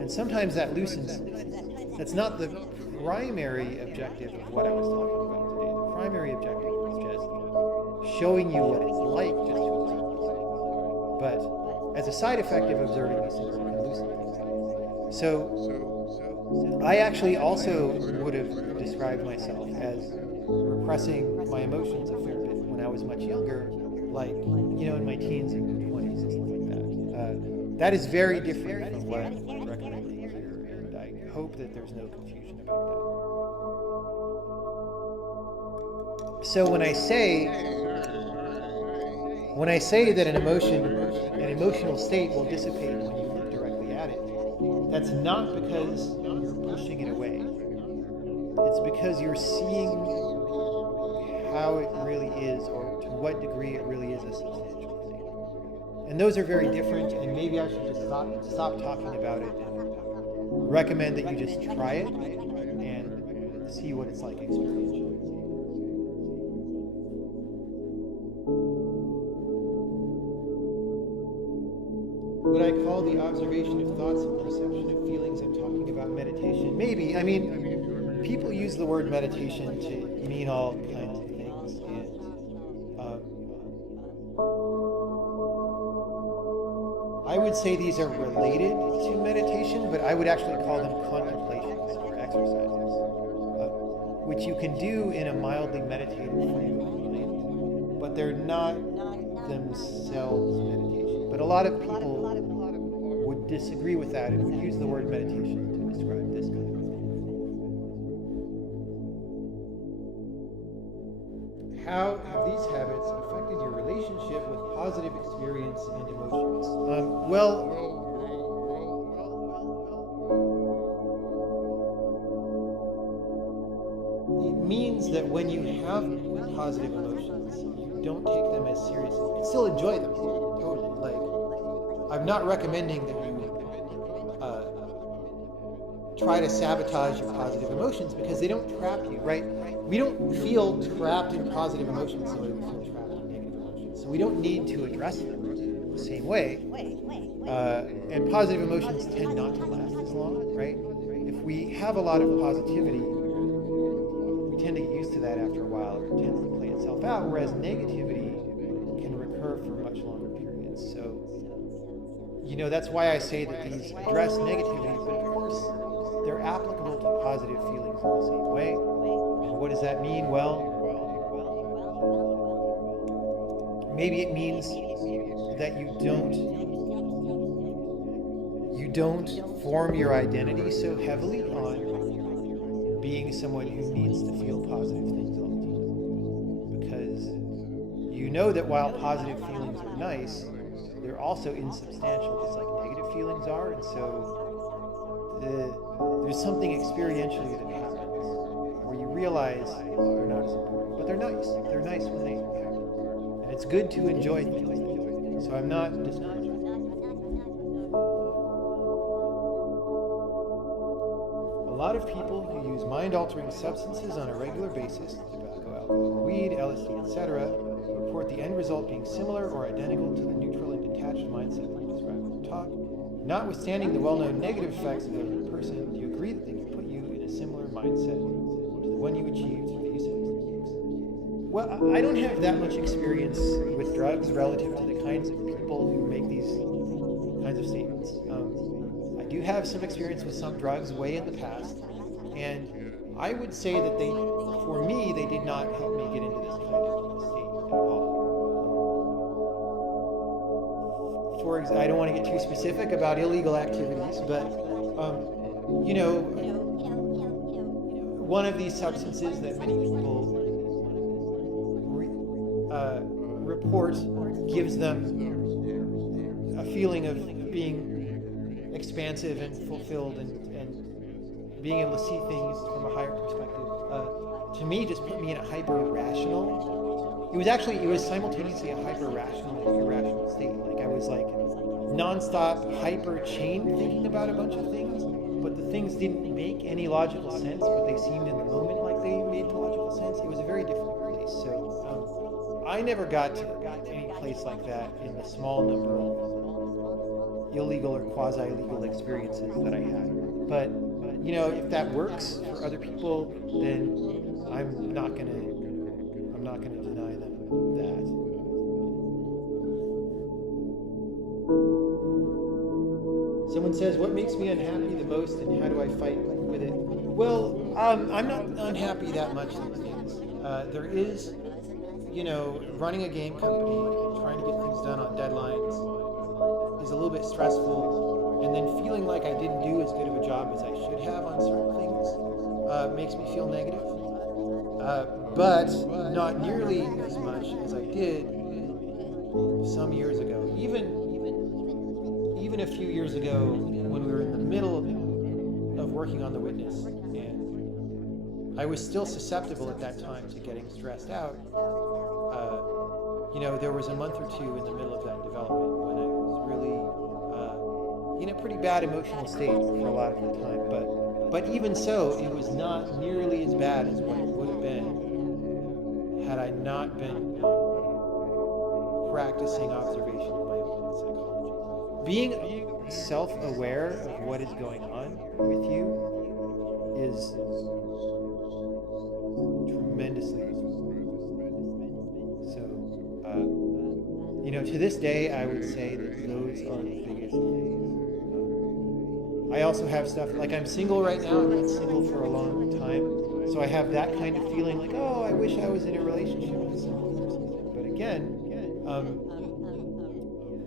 And sometimes that loosens things. That's not the primary objective of what I was talking about today. The primary objective was just showing you what it's like just to observe these things. But as a side effect of observing these things, you can loosen things. So I actually also would have described myself as repressing my emotions a fair bit when I was much younger, like, in my teens and 20s and stuff like that. That is very different from what I'm recommending here, and I hope that there's no confusion about that. So when I say that an emotional state will dissipate when you look directly at it, that's not because you're pushing it away. It's because you're seeing how it really is, or to what degree it really is a substantial thing. And those are very different, and maybe I should just stop talking about it and recommend that you just try it and see what it's like experientially. What I call the observation of thoughts and perception of feelings, I'm talking about meditation. Maybe. I mean, people use the word meditation to mean all kinds of things. And I would say these are related to meditation, but I would actually call them contemplations or exercises, which you can do in a mildly meditative frame of mind, but they're not themselves meditation. But a lot of people would disagree with that and would use the word meditation to describe this kind of thing. How have these habits affected your relationship with positive experience and emotions? It means that when you have positive emotions, you don't take them as seriously. You can still enjoy them, totally. I'm not recommending that you try to sabotage your positive emotions, because they don't trap you, right? We don't feel trapped in positive emotions the way we feel trapped in negative emotions. So we don't need to address them the same way. And positive emotions tend not to last as long, right? If we have a lot of positivity, we tend to get used to that after a while. It tends to play itself out, whereas negativity can recur for much longer periods. So, that's why I say that these address negativity, but of course, they're applicable to positive feelings in the same way. And what does that mean? Well, maybe it means that you don't form your identity so heavily on being someone who needs to feel positive things all the time. Because you know that while positive feelings are nice, they're also insubstantial, just like negative feelings are, and so there's something experientially that happens where you realize they're not as important, but they're nice. They're nice when they happen, and it's good to enjoy things. So I'm not discouraging. A lot of people who use mind-altering substances on a regular basis, tobacco, alcohol, weed, LSD, etc., report the end result being similar or identical to the neutral and detached mindset that we described in the talk. Notwithstanding the well-known negative effects of every person, do you agree that they can put you in a similar mindset to the one you achieved through the use of these techniques? Well, I don't have that much experience with drugs relative to the kinds of people who make these kinds of statements. I do have some experience with some drugs way in the past, and I would say that for me, they did not help me get into this kind of state at all. I don't want to get too specific about illegal activities, but one of these substances that many people report gives them a feeling of being expansive and fulfilled and being able to see things from a higher perspective. To me, just put me in a hyper-rational. It was simultaneously a hyper-rational and irrational state. I was non-stop hyper-chained thinking about a bunch of things, but the things didn't make any logical sense, but they seemed in the moment like they made logical sense. It was a very different place. So I never got to any place like that in the small number of illegal or quasi-legal experiences that I had. But if that works for other people, then I'm not gonna deny them. that. Someone says, what makes me unhappy the most and how do I fight with it? Well, I'm not unhappy that much these days. There is, running a game company and trying to get things done on deadlines is a little bit stressful, and then feeling like I didn't do as good of a job as I should have on certain things makes me feel negative. But not nearly as much as I did some years ago. Even a few years ago when we were in the middle of working on The Witness, and I was still susceptible at that time to getting stressed out. There was a month or two in the middle of that development when I was really in a pretty bad emotional state for a lot of the time. But even so, it was not nearly as bad as what it would have been had I not been practicing observation of my own psychology. Being self-aware of what is going on with you is tremendously useful. So, to this day, I would say that those are the biggest things. I also have stuff, like I'm single right now. I've been single for a long time. So I have that kind of feeling like, oh, I wish I was in a relationship with someone or something. But again,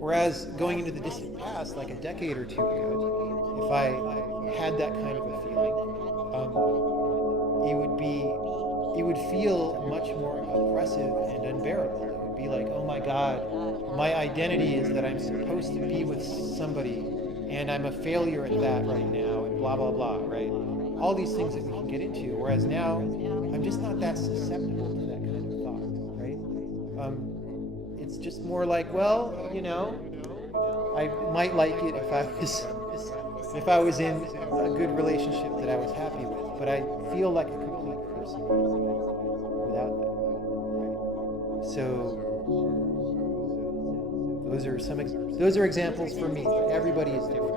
whereas going into the distant past, like a decade or two ago, if I had that kind of a feeling, it would feel much more oppressive and unbearable. It would be like, oh my God, my identity is that I'm supposed to be with somebody, and I'm a failure at that right now, and blah, blah, blah, right? All these things that we can get into, whereas now, I'm just not that susceptible to that kind of thought, right? It's just more like, well, I might like it if I was in a good relationship that I was happy with, but I feel like a complete person without that, right? So those are examples for me, but everybody is different.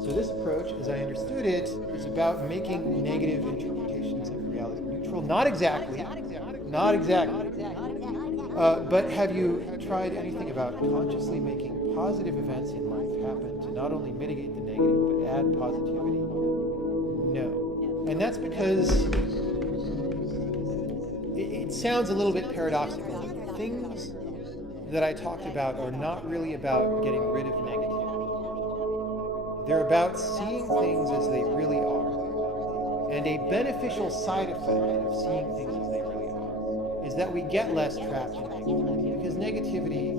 So this approach, as I understood it, is about making negative interpretations of reality neutral. Not exactly. But have you tried anything about consciously making positive events in life happen to not only mitigate the negative, but add positivity? No. And that's because it sounds a little bit paradoxical. The things that I talked about are not really about getting rid of negativity. They're about seeing things as they really are. And a beneficial side effect of seeing things as they really are is that we get less trapped in negativity, because negativity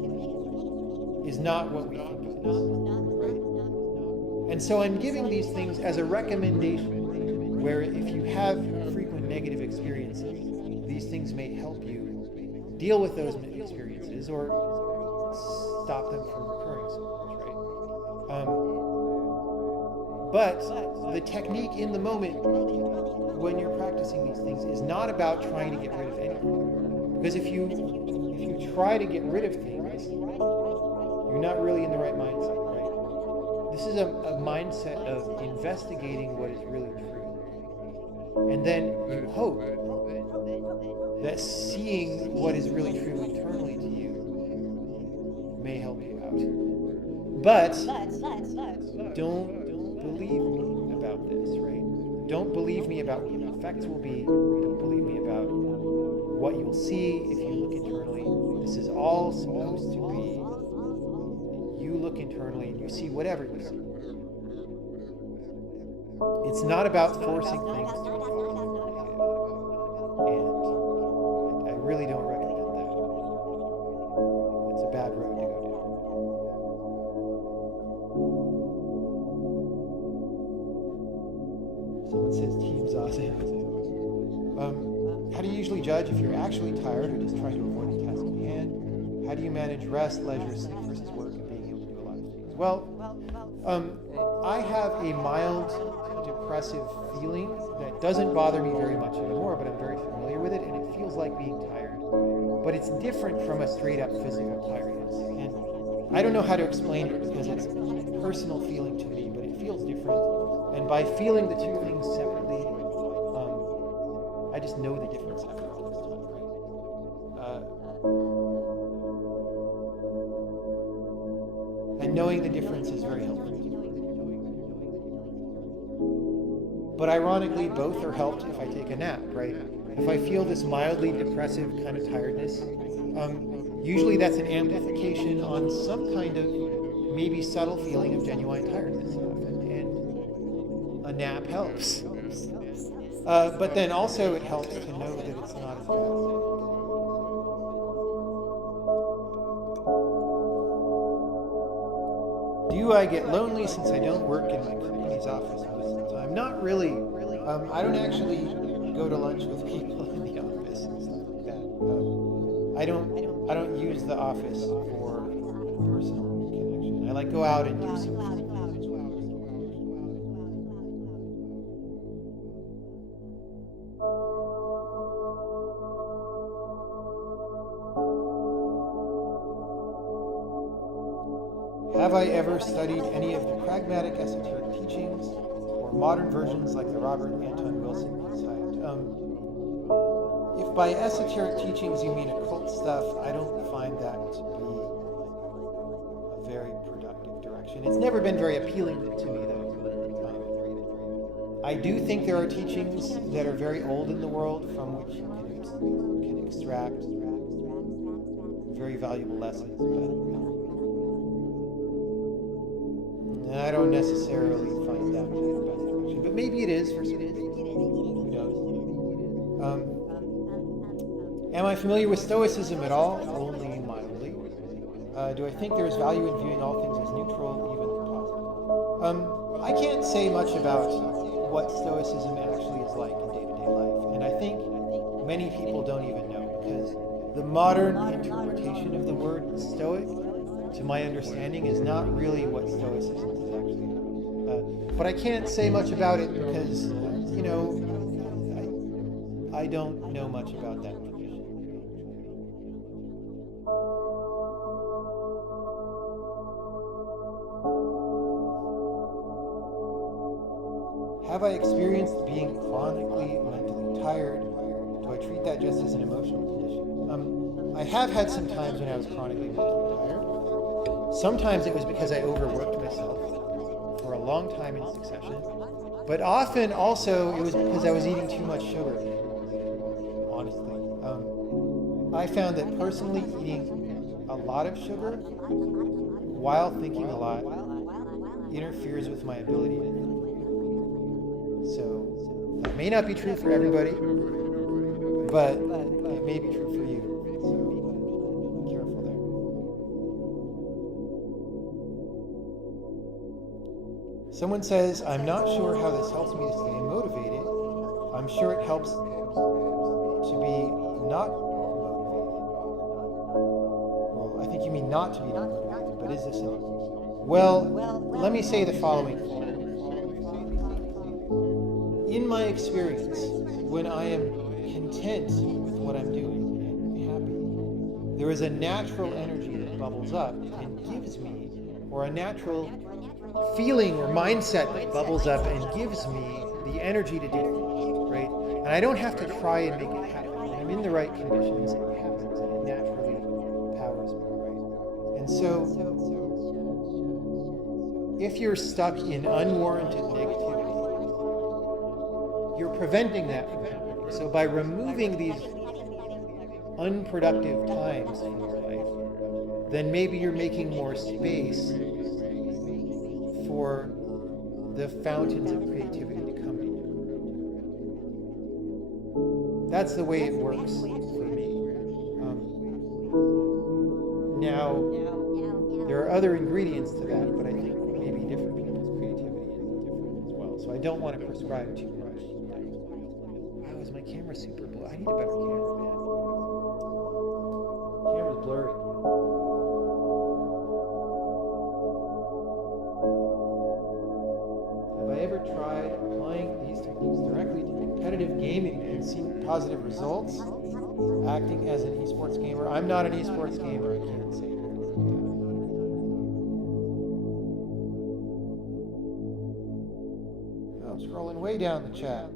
is not what we think it is, right? And so I'm giving these things as a recommendation, where if you have frequent negative experiences, these things may help you deal with those experiences or stop them from recurring so much, right? But the technique in the moment when you're practicing these things is not about trying to get rid of anything. Because if you try to get rid of things, you're not really in the right mindset, right? This is a mindset of investigating what is really true. And then you hope that seeing what is really true internally to you may help you out. But don't believe me about this, right? Don't believe me about what the effects will be. Don't believe me about what you'll see if you look internally. This is all supposed to be, you look internally and you see whatever you see. It's not about forcing things to be and I really don't recommend that. It's a bad road to go down. Someone says team's awesome. How do you usually judge if you're actually tired or just trying to avoid the task at hand? How do you manage rest, leisure, sleep versus work, and being able to do a lot of things? Well, I have a mild depressive feeling that doesn't bother me very much anymore, but I'm very familiar with it, and it feels like being tired. But it's different from a straight up physical tiredness. And I don't know how to explain it because it's personal feeling to me, but it feels different. And by feeling the two things separately, I just know the difference after all this time, right? And knowing the difference is very helpful. But ironically, both are helped if I take a nap, right? If I feel this mildly depressive kind of tiredness, usually that's an amplification on some kind of maybe subtle feeling of genuine tiredness often, and a nap helps. But then also it helps to know that it's not as bad. Do I get lonely since I don't work in my company's office most of the time? Not really. I don't actually go to lunch with people in the office and stuff like that. I don't use the office for personal connection. I like go out and do something. Have I ever studied any of the pragmatic esoteric teachings or modern versions like the Robert Anton Wilson side? If by esoteric teachings you mean occult stuff, I don't find that to be a very productive direction. It's never been very appealing to me, though. I do think there are teachings that are very old in the world from which you can extract very valuable lessons, but I don't necessarily find that to be the best direction, but maybe it is for some people. Who knows? Am I familiar with Stoicism at all? Only mildly. Do I think there is value in viewing all things as neutral, even positive? I can't say much about what Stoicism actually is like in day-to-day life, and I think many people don't even know, because the modern interpretation of the word Stoic, to my understanding, is not really what Stoicism is actually. But I can't say much about it because, I don't know much about that tradition. Have I experienced being chronically mentally tired? Do I treat that just as an emotional condition? I have had some times when I was chronically mentally tired. Sometimes it was because I overworked myself for a long time in succession, but often also it was because I was eating too much sugar, honestly. I found that personally eating a lot of sugar while thinking a lot interferes with my ability to think. So that may not be true for everybody, but it may be true for you. So be careful there. Someone says, I'm not sure how this helps me to stay motivated. I'm sure it helps to be not motivated. Well, I think you mean not to be motivated, but is this it? Well, let me say the following. In my experience, when I am content with what I'm doing and happy, there is a natural energy that bubbles up and gives me, or a natural feeling or mindset that bubbles up and gives me the energy to do things, right? And I don't have to try and make it happen. When I'm in the right conditions, it happens and it naturally powers me, right? And so, if you're stuck in unwarranted negativity, you're preventing that from happening. So by removing these unproductive times in your life, then maybe you're making more space for the fountains of creativity to come to you. That's the way it works for me. Now, there are other ingredients to that, but I think maybe different people's creativity is different as well. So I don't want to prescribe too much. Wow, is my camera super blurry? I need a better camera, man. Camera's blurry. Have I ever tried applying these techniques directly to competitive gaming and seen positive results? Acting as an esports gamer. I'm not an esports gamer, I can't say that. Scrolling way down the chat.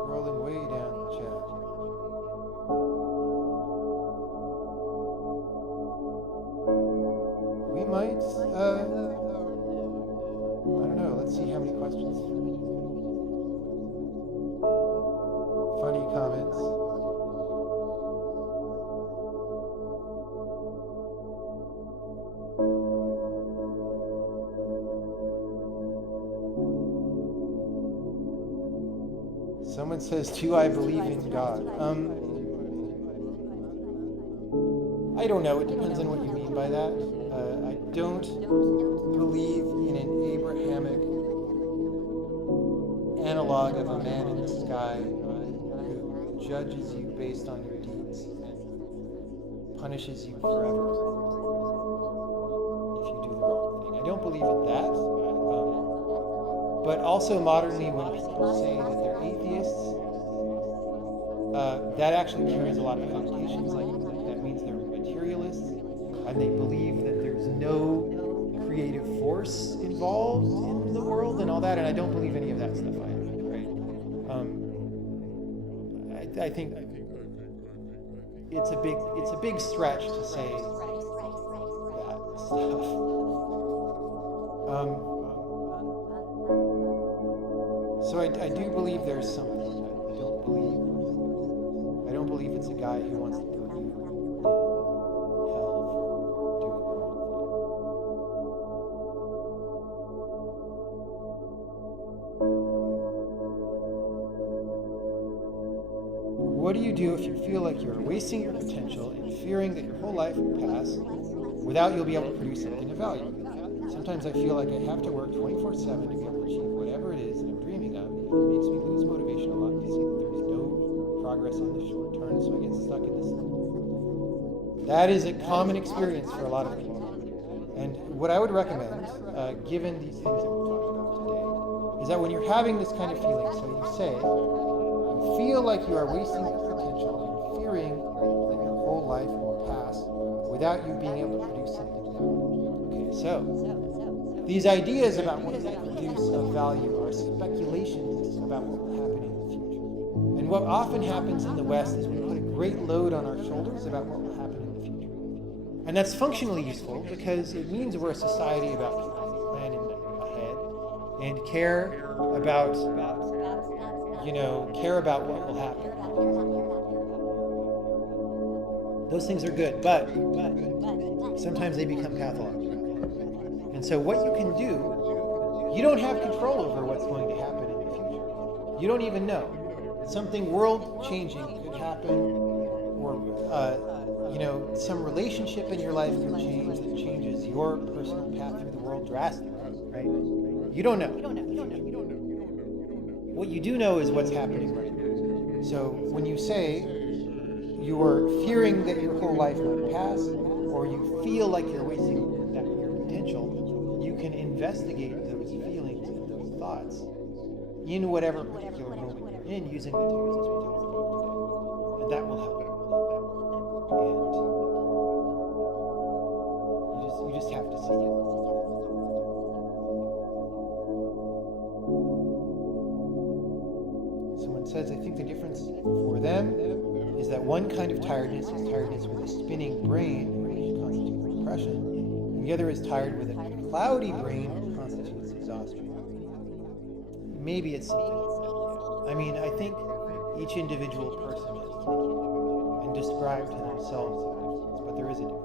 Scrolling way down the chat. We might, I don't know, let's see how many questions. Funny comments. Someone says, do I believe in God? I don't know. It depends on what you mean by that. I don't believe in an Abrahamic analog of a man in the sky who judges you based on your deeds and punishes you forever if you do the wrong thing. I don't believe in that. But also modernly, when people say that they're atheists, that actually carries a lot of connotations. Like that means they're materialists, and they believe that there's no creative force involved in the world and all that. And I don't believe any of that stuff either. Right? I think it's a big stretch to say that stuff. So I do believe there's something. I don't believe it's a guy who wants to put you in hell for doing the wrong thing. What do you do if you feel like you're wasting your potential and fearing that your whole life will pass without you'll be able to produce something of value? Sometimes I feel like I have to work 24/7 to be able to achieve whatever it is that I'm dreaming of. It makes me lose motivation a lot to see that there's no progress in the short term, so I get stuck in this loop. That is a common experience for a lot of people. And what I would recommend, given these things that we're talking about today, is that when you're having this kind of feeling, so you say, you feel like you are wasting your potential and fearing that your whole life will pass without you being able to produce something of value. Okay, so these ideas about what will produce of value are speculations about what will happen in the future. And what often happens in the West is we put a great load on our shoulders about what will happen in the future. And that's functionally useful because it means we're a society about people who plan ahead and care about what will happen. Those things are good, but sometimes they become pathological. And so what you can do, you don't have control over what's going to happen in the future. You don't even know. Something world-changing could happen, or some relationship in your life could change that changes your personal path through the world drastically, right? You don't know. What you do know is what's happening right now. So when you say you're fearing that your whole life might pass, or you feel like you're wasting your potential, you can investigate those feelings and those thoughts in whatever particular moment you're in using the techniques we talked about today. And that will help. And you just have to see it. Someone says, I think the difference for them is that one kind of tiredness is tiredness with a spinning brain, which constitutes depression, and the other is tired with a cloudy brain, which constitutes exhaustion. Maybe it's something like that. I mean, I think each individual person is different and describe to themselves the difference, but there is a difference.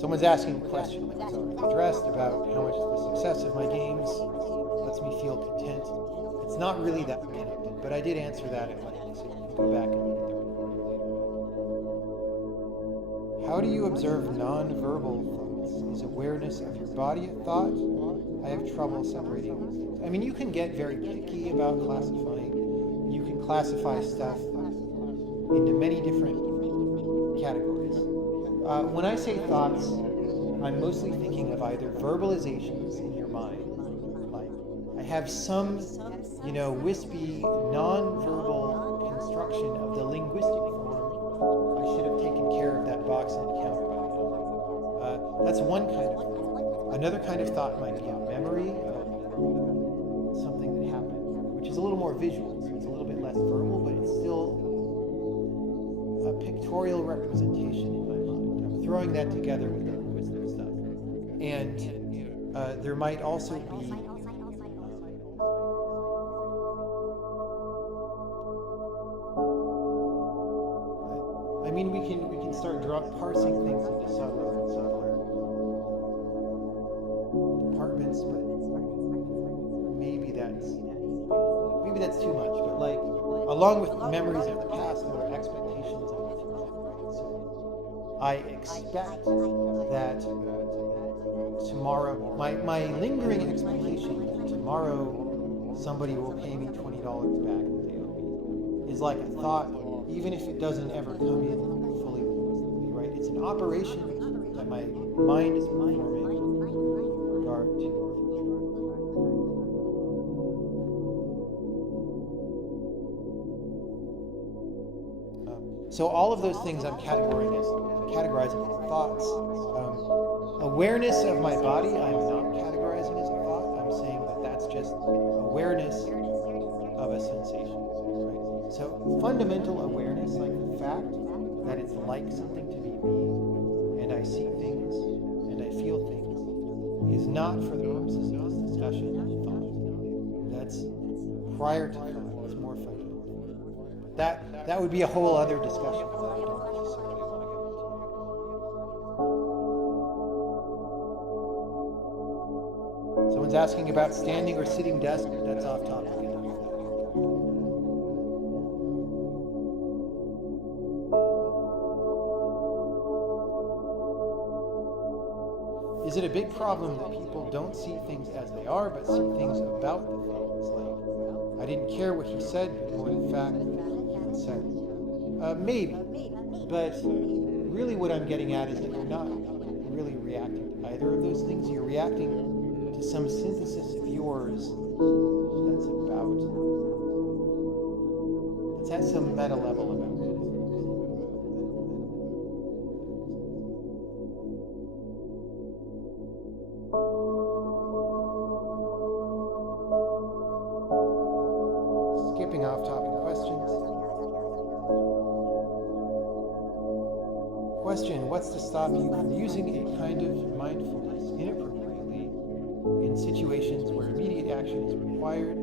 Someone's asking a question that was already addressed about how much the success of my games lets me feel content. It's not really that connected, but I did answer that at length, so you can go back and look at the recording later. How do you observe non-verbal thoughts? Is awareness of your body a thought? I have trouble separating these things. I mean, you can get very picky about classifying. You can classify stuff into many different categories. When I say thoughts, I'm mostly thinking of either verbalizations in your mind, like I have some, wispy, non-verbal construction of the linguistic form. I should have taken care of that box on the counter by now. That's one kind of thought. Another kind of thought might be a memory of something that happened, which is a little more visual, so it's a little bit less verbal, but it's still a pictorial representation in my mind. I'm throwing that together with the linguistic stuff. And there might also be I mean, we can start parsing things into subtler and subtler departments, but maybe that's too much. But like, along with memories of the past, there are expectations of the future. Right? So I expect that tomorrow, my lingering expectation that tomorrow somebody will pay me $20 back that they owe me is like a thought, even if it doesn't ever come in fully linguistically, right? It's an operation that my mind is performing with regard to the future. So all of those things I'm categorizing as thoughts. Awareness of my body, I'm not categorizing as a thought. I'm saying that that's just awareness of a sensation. Right? So fundamental awareness, like the fact that it's like something to be me, and I see things, and I feel things, is not for the purposes of this discussion thought. That's prior to thought. It's more fundamental. That would be a whole other discussion that I don't necessarily want to go into. Someone's asking about standing or sitting desk. That's off topic. Is it a big problem that people don't see things as they are, but see things about the things? Like, I didn't care what he said, but more the fact that he said it. Maybe. But really what I'm getting at is that you're not really reacting to either of those things. You're reacting to some synthesis of yours that's at some meta level about it. Skipping off topic questions. Question, what's to stop you from using a kind of mindfulness inappropriately in situations where immediate action is required,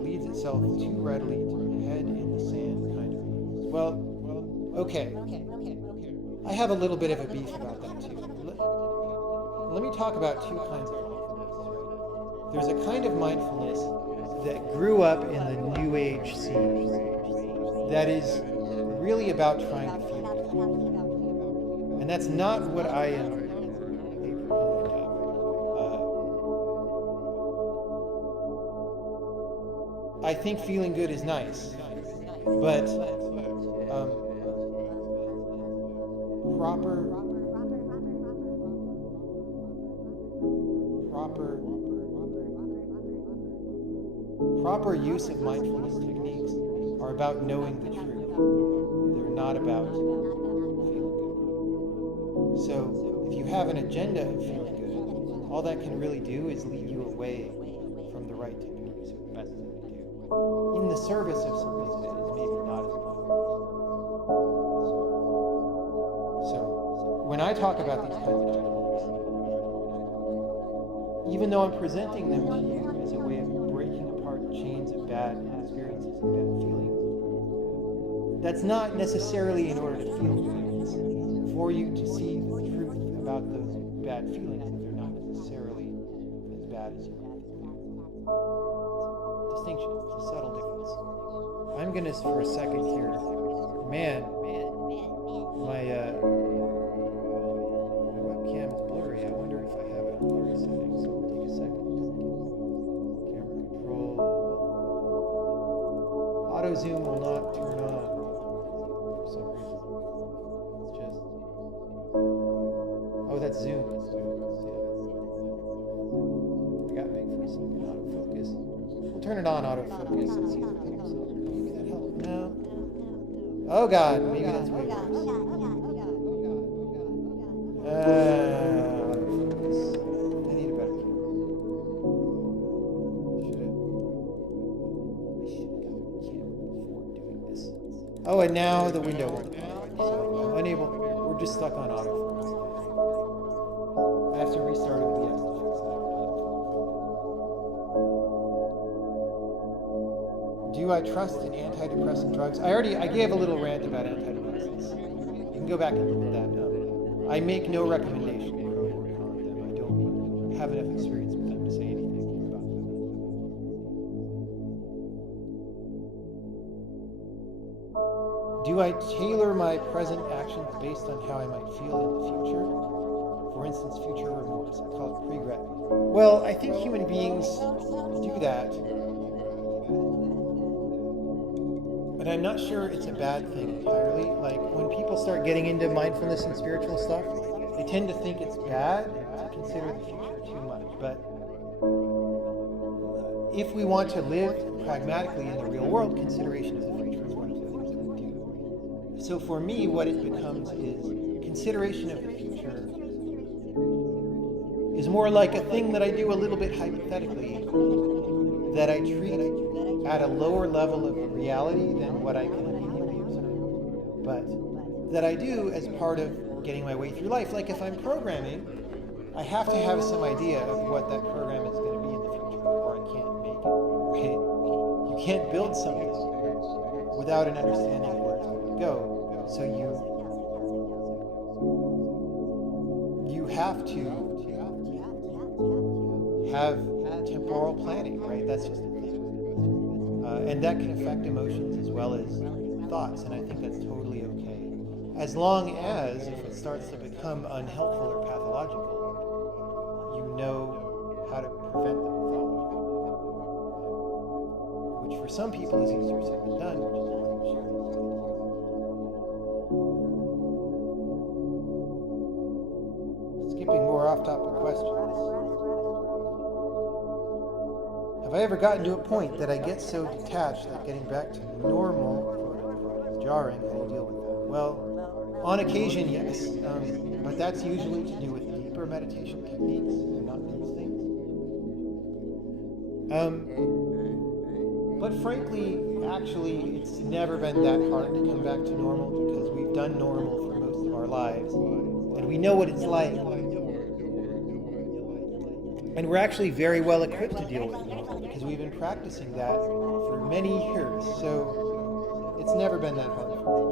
leads itself too readily to head in the sand kind of things? Well, okay. I have a little bit of a beef about that too. Let me talk about two kinds of mindfulness. There's a kind of mindfulness that grew up in the New Age scene that is really about trying to feel good. And that's not what I am a proponent of. I think feeling good is nice, but proper use of mindfulness techniques are about knowing the truth. They're not about feeling good. So if you have an agenda of feeling good, all that can really do is lead you away from the right techniques or the best thing to do in the service of something that is maybe not as good. So when I talk about these kinds of techniques, even though I'm presenting them to you as a way of breaking apart chains of bad experiences and bad feelings, that's not necessarily in order to feel good. It's for you to see the truth about those bad feelings, that they're not necessarily as bad as you might think. Distinction, it's a subtle difference. I'm gonna, for a second here, man, my webcam is blurry. I wonder if I have it on blurry settings. So take a second. Camera control. Auto zoom will not turn on for some reason. It's just. Oh, that's zoom. I got big for a second. Autofocus. We'll turn it on, autofocus, and see if it comes up. Maybe that helps. No. Oh God, maybe that's way worse. Oh, and now the window won't come on, so I'm unable. We're just stuck on autofocus. I have to restart OBS to fix that. Do I trust in antidepressant drugs? I gave a little rant about antidepressants. You can go back and look at that. I make no recommendation pro or con them. I don't have enough experience with them to say anything about them. Do I tailor my present actions based on how I might feel in the future? For instance, future remorse. I call it regret. Well, I think human beings do that. But I'm not sure it's a bad thing entirely. Like, when people start getting into mindfulness and spiritual stuff, they tend to think it's bad to consider the future too much. But if we want to live pragmatically in the real world, consideration of the future is one of the things that we do. So for me, what it becomes is consideration of the future is more like a thing that I do a little bit hypothetically, that I treat at a lower level of reality than what I can immediately observe, but that I do as part of getting my way through life. Like if I'm programming, I have to have some idea of what that program is going to be in the future, or I can't make it, right? You can't build something without an understanding of where it's going to go, so you have to have temporal planning, right? That's just a thing. And that can affect emotions as well as thoughts, and I think that's totally okay. As long as, if it starts to become unhelpful or pathological, you know how to prevent them from, which for some people is easier said than done, which is why I'm sharing this. Skipping more off-topic questions. Have I ever gotten to a point that I get so detached that getting back to normal, quote unquote, is jarring? How do you deal with that? Well, on occasion, yes, but that's usually to do with deeper meditation techniques and not these things. But frankly, actually, it's never been that hard to come back to normal because we've done normal for most of our lives, and we know what it's like. And we're actually very well equipped to deal with normal because we've been practicing that for many years. So it's never been that hard for me.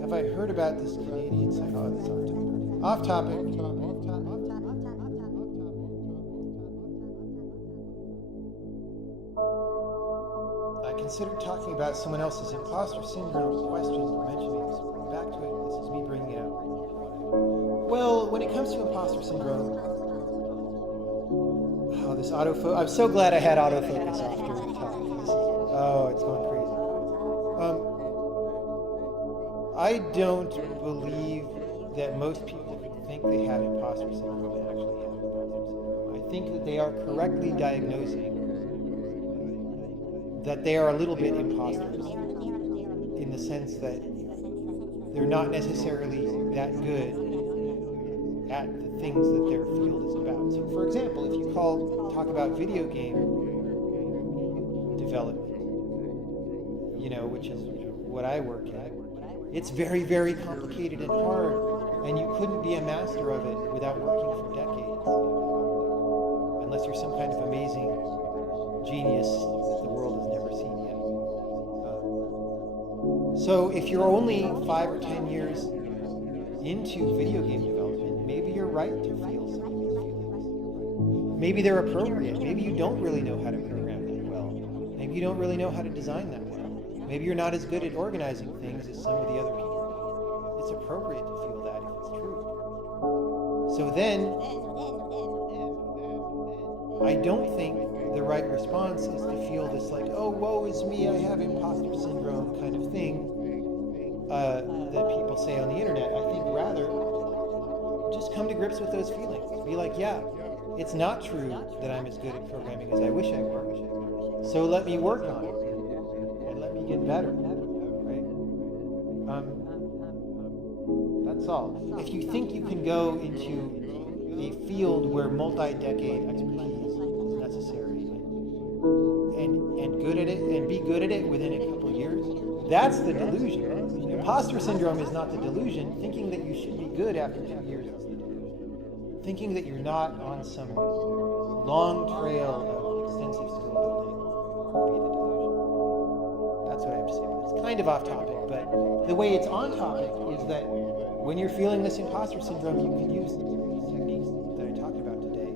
Have I heard about this Canadian site? Oh, that's off topic. Considered talking about someone else's imposter syndrome questions or mentioning this. Back to it. This is me bringing it up. Well, when it comes to imposter syndrome, this autofocus. I'm so glad I had autofocus off during the talk. It's going crazy. I don't believe that most people who think they have imposter syndrome actually have imposter syndrome. I think that they are correctly diagnosing that they are a little bit imposters in the sense that they're not necessarily that good at the things that their field is about. So for example, if you talk about video game development, which is what I work at, it's very, very complicated and hard, and you couldn't be a master of it without working for decades, unless you're some kind of amazing genius that the world has never seen yet. So if you're only 5 or 10 years into video game development, maybe you're right to feel some of these feelings. Maybe they're appropriate. Maybe you don't really know how to program that well. Maybe you don't really know how to design that well. Maybe you're not as good at organizing things as some of the other people. It's appropriate to feel that if it's true. So then, I don't think the right response is to feel this like, oh, woe is me, I have imposter syndrome kind of thing that people say on the internet. I think rather, just come to grips with those feelings. Be like, yeah, it's not true that I'm as good at programming as I wish I were. So let me work on it and let me get better, right? That's all. If you think you can go into a field where multi-decade expertise is necessary and good at it and be good at it within a couple of years, that's the delusion. Imposter syndrome is not the delusion. Thinking that you should be good after 2 years is the delusion. Thinking that you're not on some long trail of extensive skill building would be the delusion. That's what I have to say about it. It's kind of off topic, but the way it's on topic is that when you're feeling this imposter syndrome, you can use these techniques that I talked about today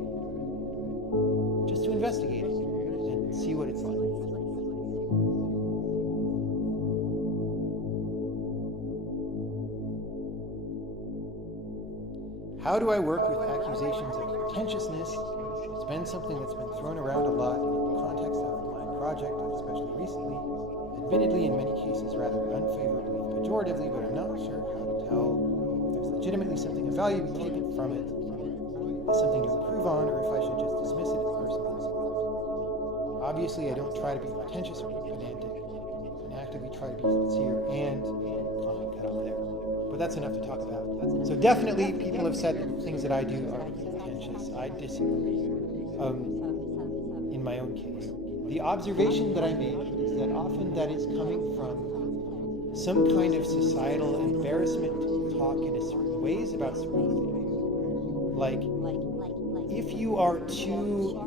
just to investigate it and see what it's like. How do I work with accusations of pretentiousness? It's been something that's been thrown around a lot in the context of my project, especially recently. Admittedly, in many cases, rather unfavorably and pejoratively, but I'm not sure how to tell if there's legitimately something of value to be taken from it, as something to improve on, or if I should just dismiss it as personal insult. Obviously, I don't try to be pretentious or pedantic, and actively try to be sincere and comment cut off there. But that's enough to talk about. So definitely people have said that things that I do are pretentious. I disagree in my own case. The observation that I made is that often that is coming from some kind of societal embarrassment to talk in a certain ways about certain things. Like, if you are too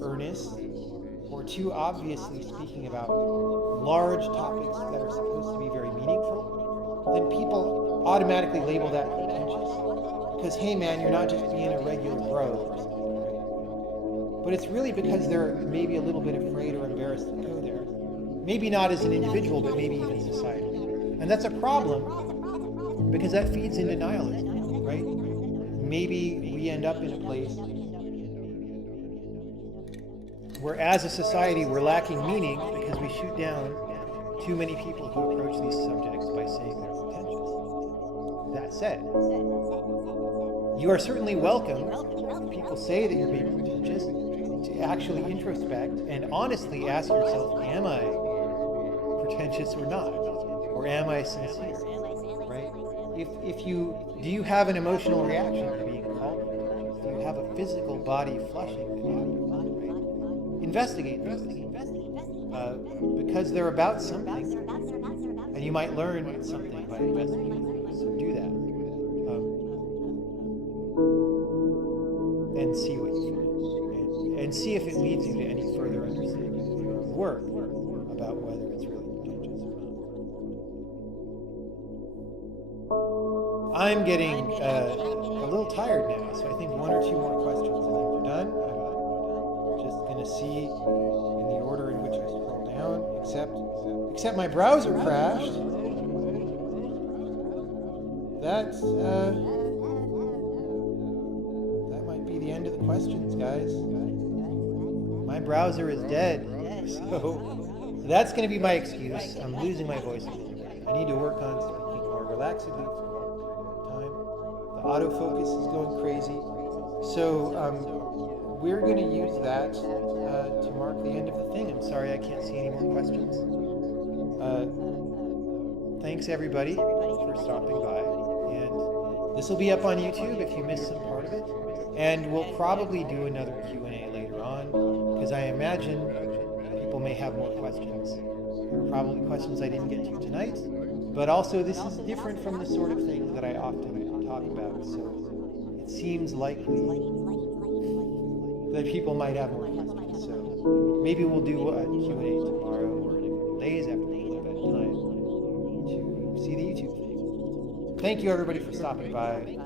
earnest or too obviously speaking about large topics that are supposed to be very meaningful, then people automatically label that pretentious. Because, hey man, you're not just being a regular bro or something, right? But it's really because they're maybe a little bit afraid or embarrassed to go there. Maybe not as an individual, but maybe even societally. And that's a problem, because that feeds into nihilism, right? Maybe we end up in a place where as a society we're lacking meaning because we shoot down too many people who approach these subjects by saying they're pretentious. That said, you are certainly welcome, if people say that you're being pretentious, to actually introspect and honestly ask yourself, am I pretentious or not? Or am I sincere? Right? Do you have an emotional reaction to being called pretentious? Do you have a physical body flushing that you have to flush, right? Investigate those things. Because they're about something, and you might learn something by investigating. So do that, and see what you find, and see if it leads you to any further understanding of your own work about whether it's really pretentious or not. I'm getting a little tired now, so I think one or two more questions, and then we're done. I'm just going to see in the order in which I scroll down, except my browser crashed. That might be the end of the questions, guys. My browser is dead, so that's going to be my excuse. I'm losing my voice. I need to work on speaking more relaxedly for a long period of time. The autofocus is going crazy, so we're going to use that to mark the end of the thing. I'm sorry I can't see any more questions. Thanks everybody for stopping by. And this will be up on YouTube if you missed some part of it. And we'll probably do another Q&A later on, because I imagine people may have more questions. There are probably questions I didn't get to tonight, but also this is different from the sort of thing that I often talk about, so it seems likely that people might have more questions. So maybe we'll do a Q&A tomorrow or in a couple days after we have that time to see the YouTube thing. Thank you everybody for stopping by.